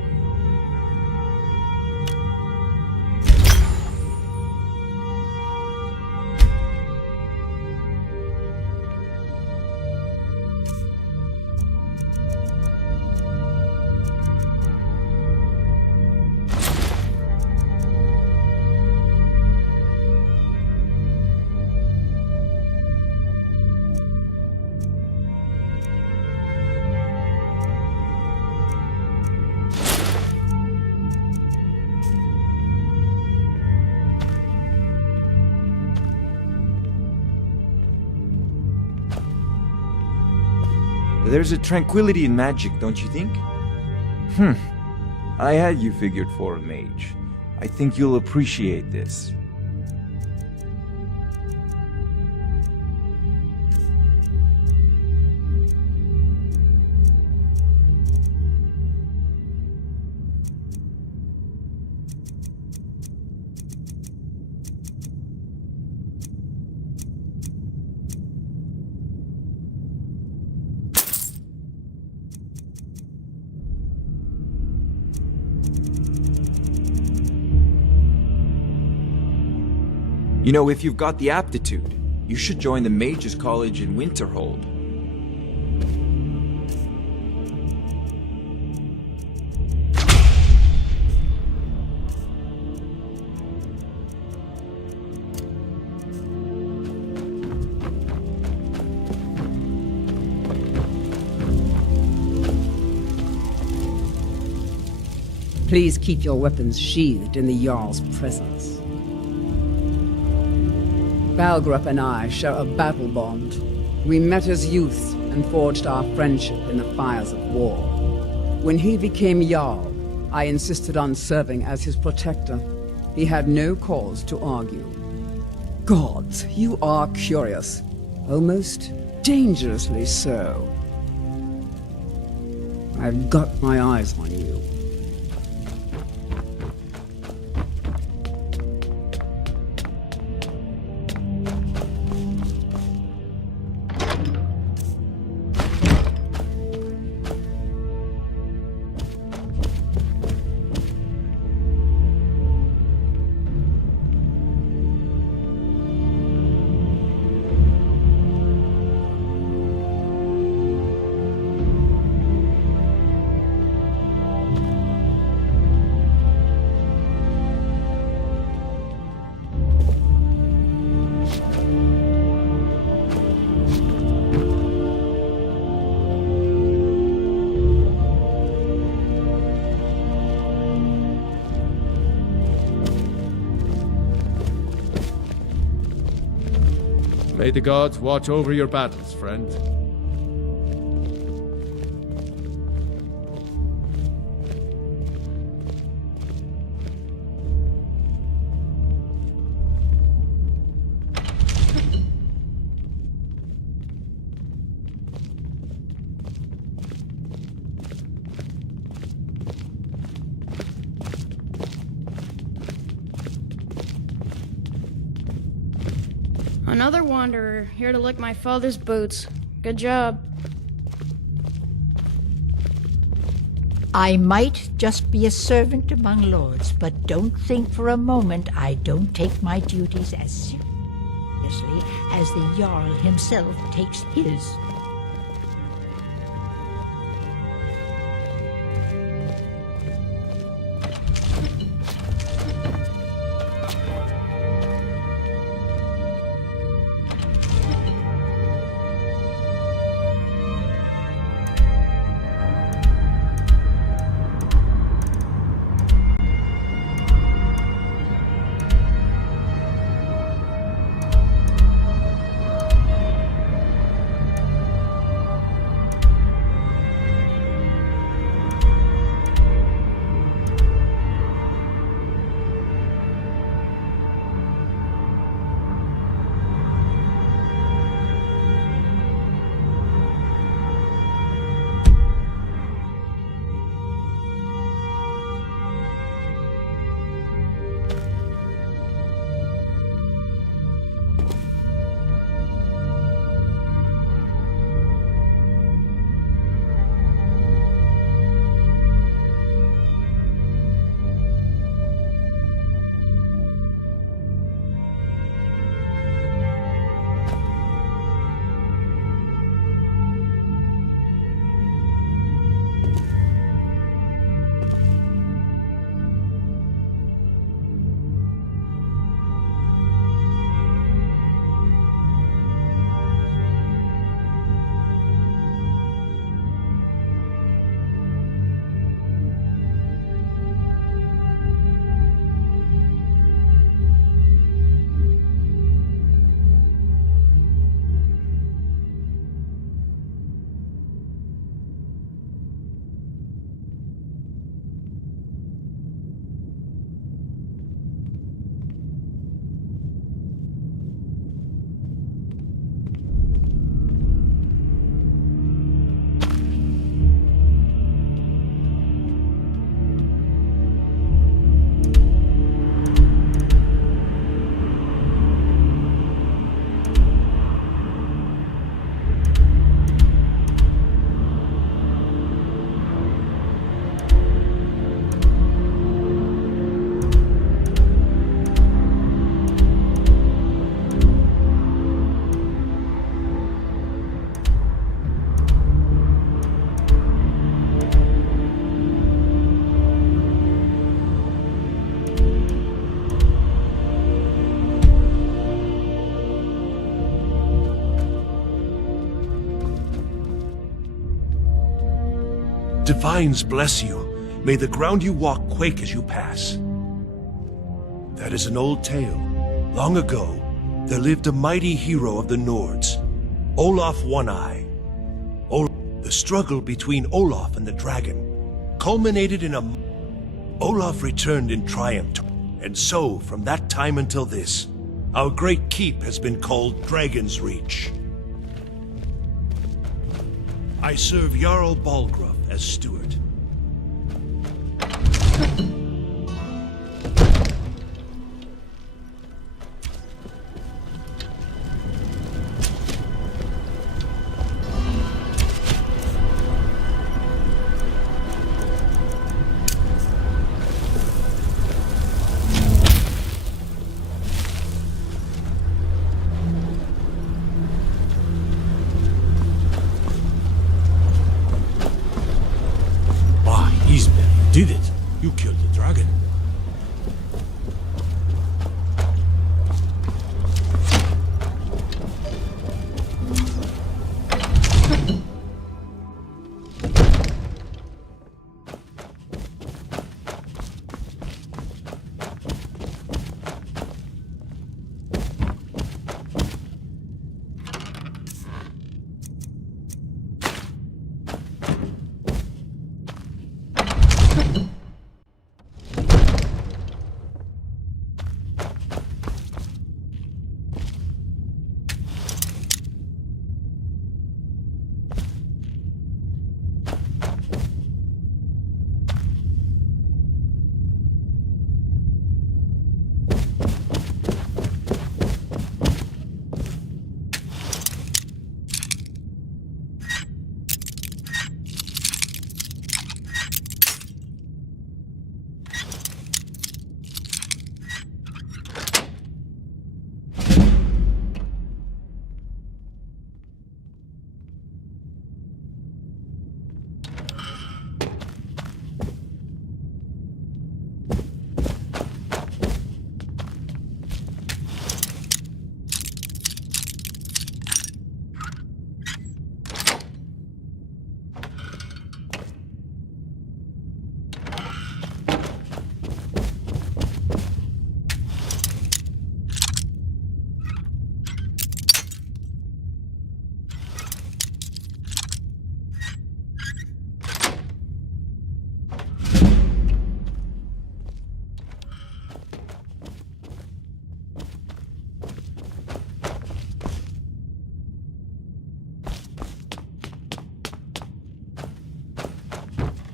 There's a tranquility in magic, don't you think? I had you figured for a mage. I think you'll appreciate this. You know, if you've got the aptitude, you should join the Mages College in Winterhold. Please keep your weapons sheathed in the Jarl's presence. Balgrup and I share a battle bond. We met as youths and forged our friendship in the fires of war. When he became Jarl, I insisted on serving as his protector. He had no cause to argue. Gods, you are curious. Almost dangerously so. I've got my eyes on you. May the gods watch over your battles, friend. Another wanderer, here to lick my father's boots. Good job. I might just be a servant among lords, but don't think for a moment I don't take my duties as seriously as the Jarl himself takes his. Divines bless you. May the ground you walk quake as you pass. That is an old tale. Long ago, there lived a mighty hero of the Nords, Olaf One-Eye. The struggle between Olaf and the dragon culminated in Olaf returned in triumph, and so, from that time until this, our great keep has been called Dragon's Reach. I serve Jarl Balgruuf as steward. Did it? You killed the dragon.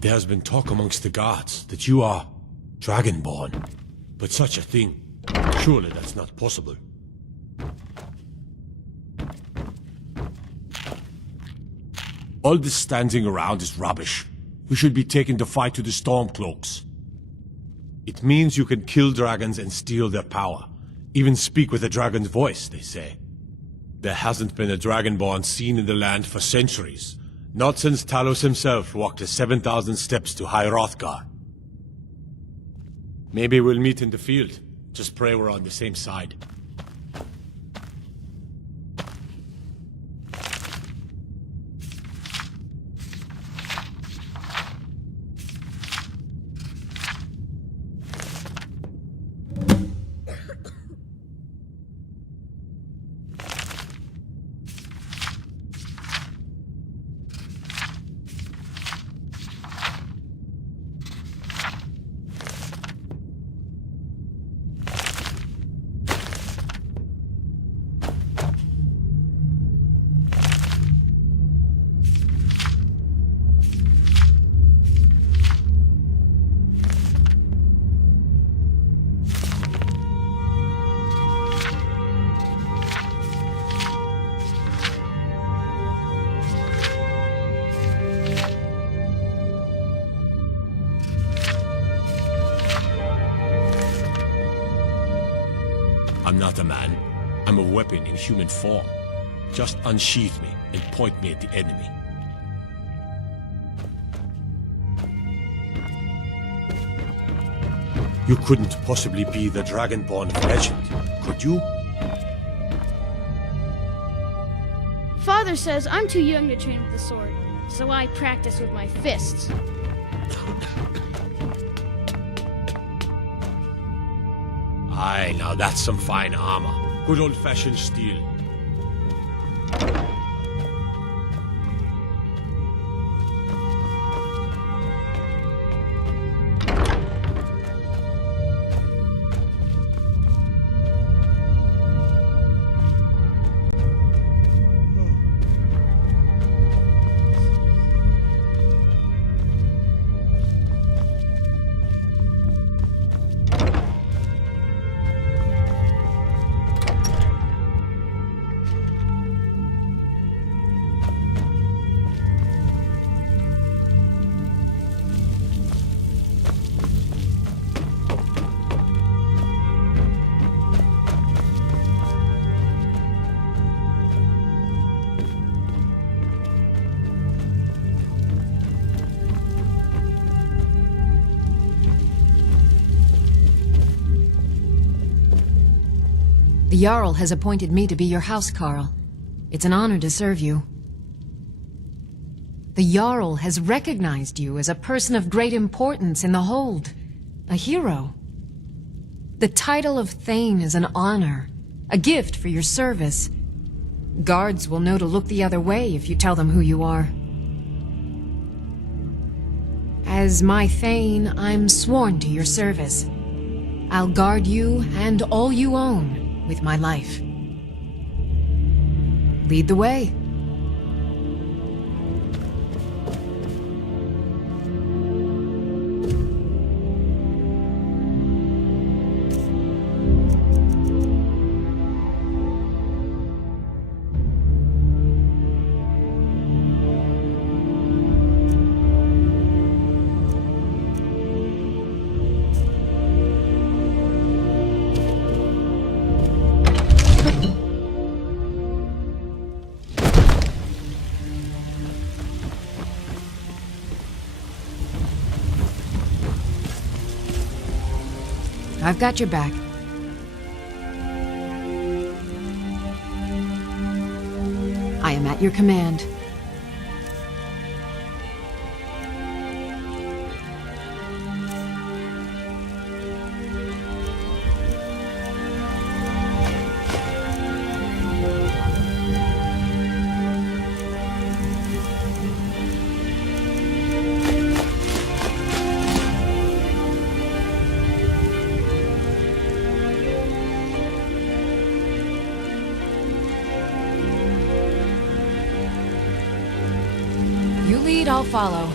There has been talk amongst the guards that you are Dragonborn. But such a thing, surely that's not possible. All this standing around is rubbish. We should be taken to fight to the Stormcloaks. It means you can kill dragons and steal their power. Even speak with a dragon's voice, they say. There hasn't been a Dragonborn seen in the land for centuries. Not since Talos himself walked the 7,000 steps to High Hrothgar. Maybe we'll meet in the field. Just pray we're on the same side. I'm not a man. I'm a weapon in human form. Just unsheath me and point me at the enemy. You couldn't possibly be the Dragonborn of legend, could you? Father says I'm too young to train with the sword, so I practice with my fists. Aye, now that's some fine armor. Good old-fashioned steel. The Jarl has appointed me to be your housecarl. It's an honor to serve you. The Jarl has recognized you as a person of great importance in the Hold. A hero. The title of Thane is an honor, a gift for your service. Guards will know to look the other way if you tell them who you are. As my Thane, I'm sworn to your service. I'll guard you and all you own with my life. Lead the way. I've got your back. I am at your command. You lead, I'll follow.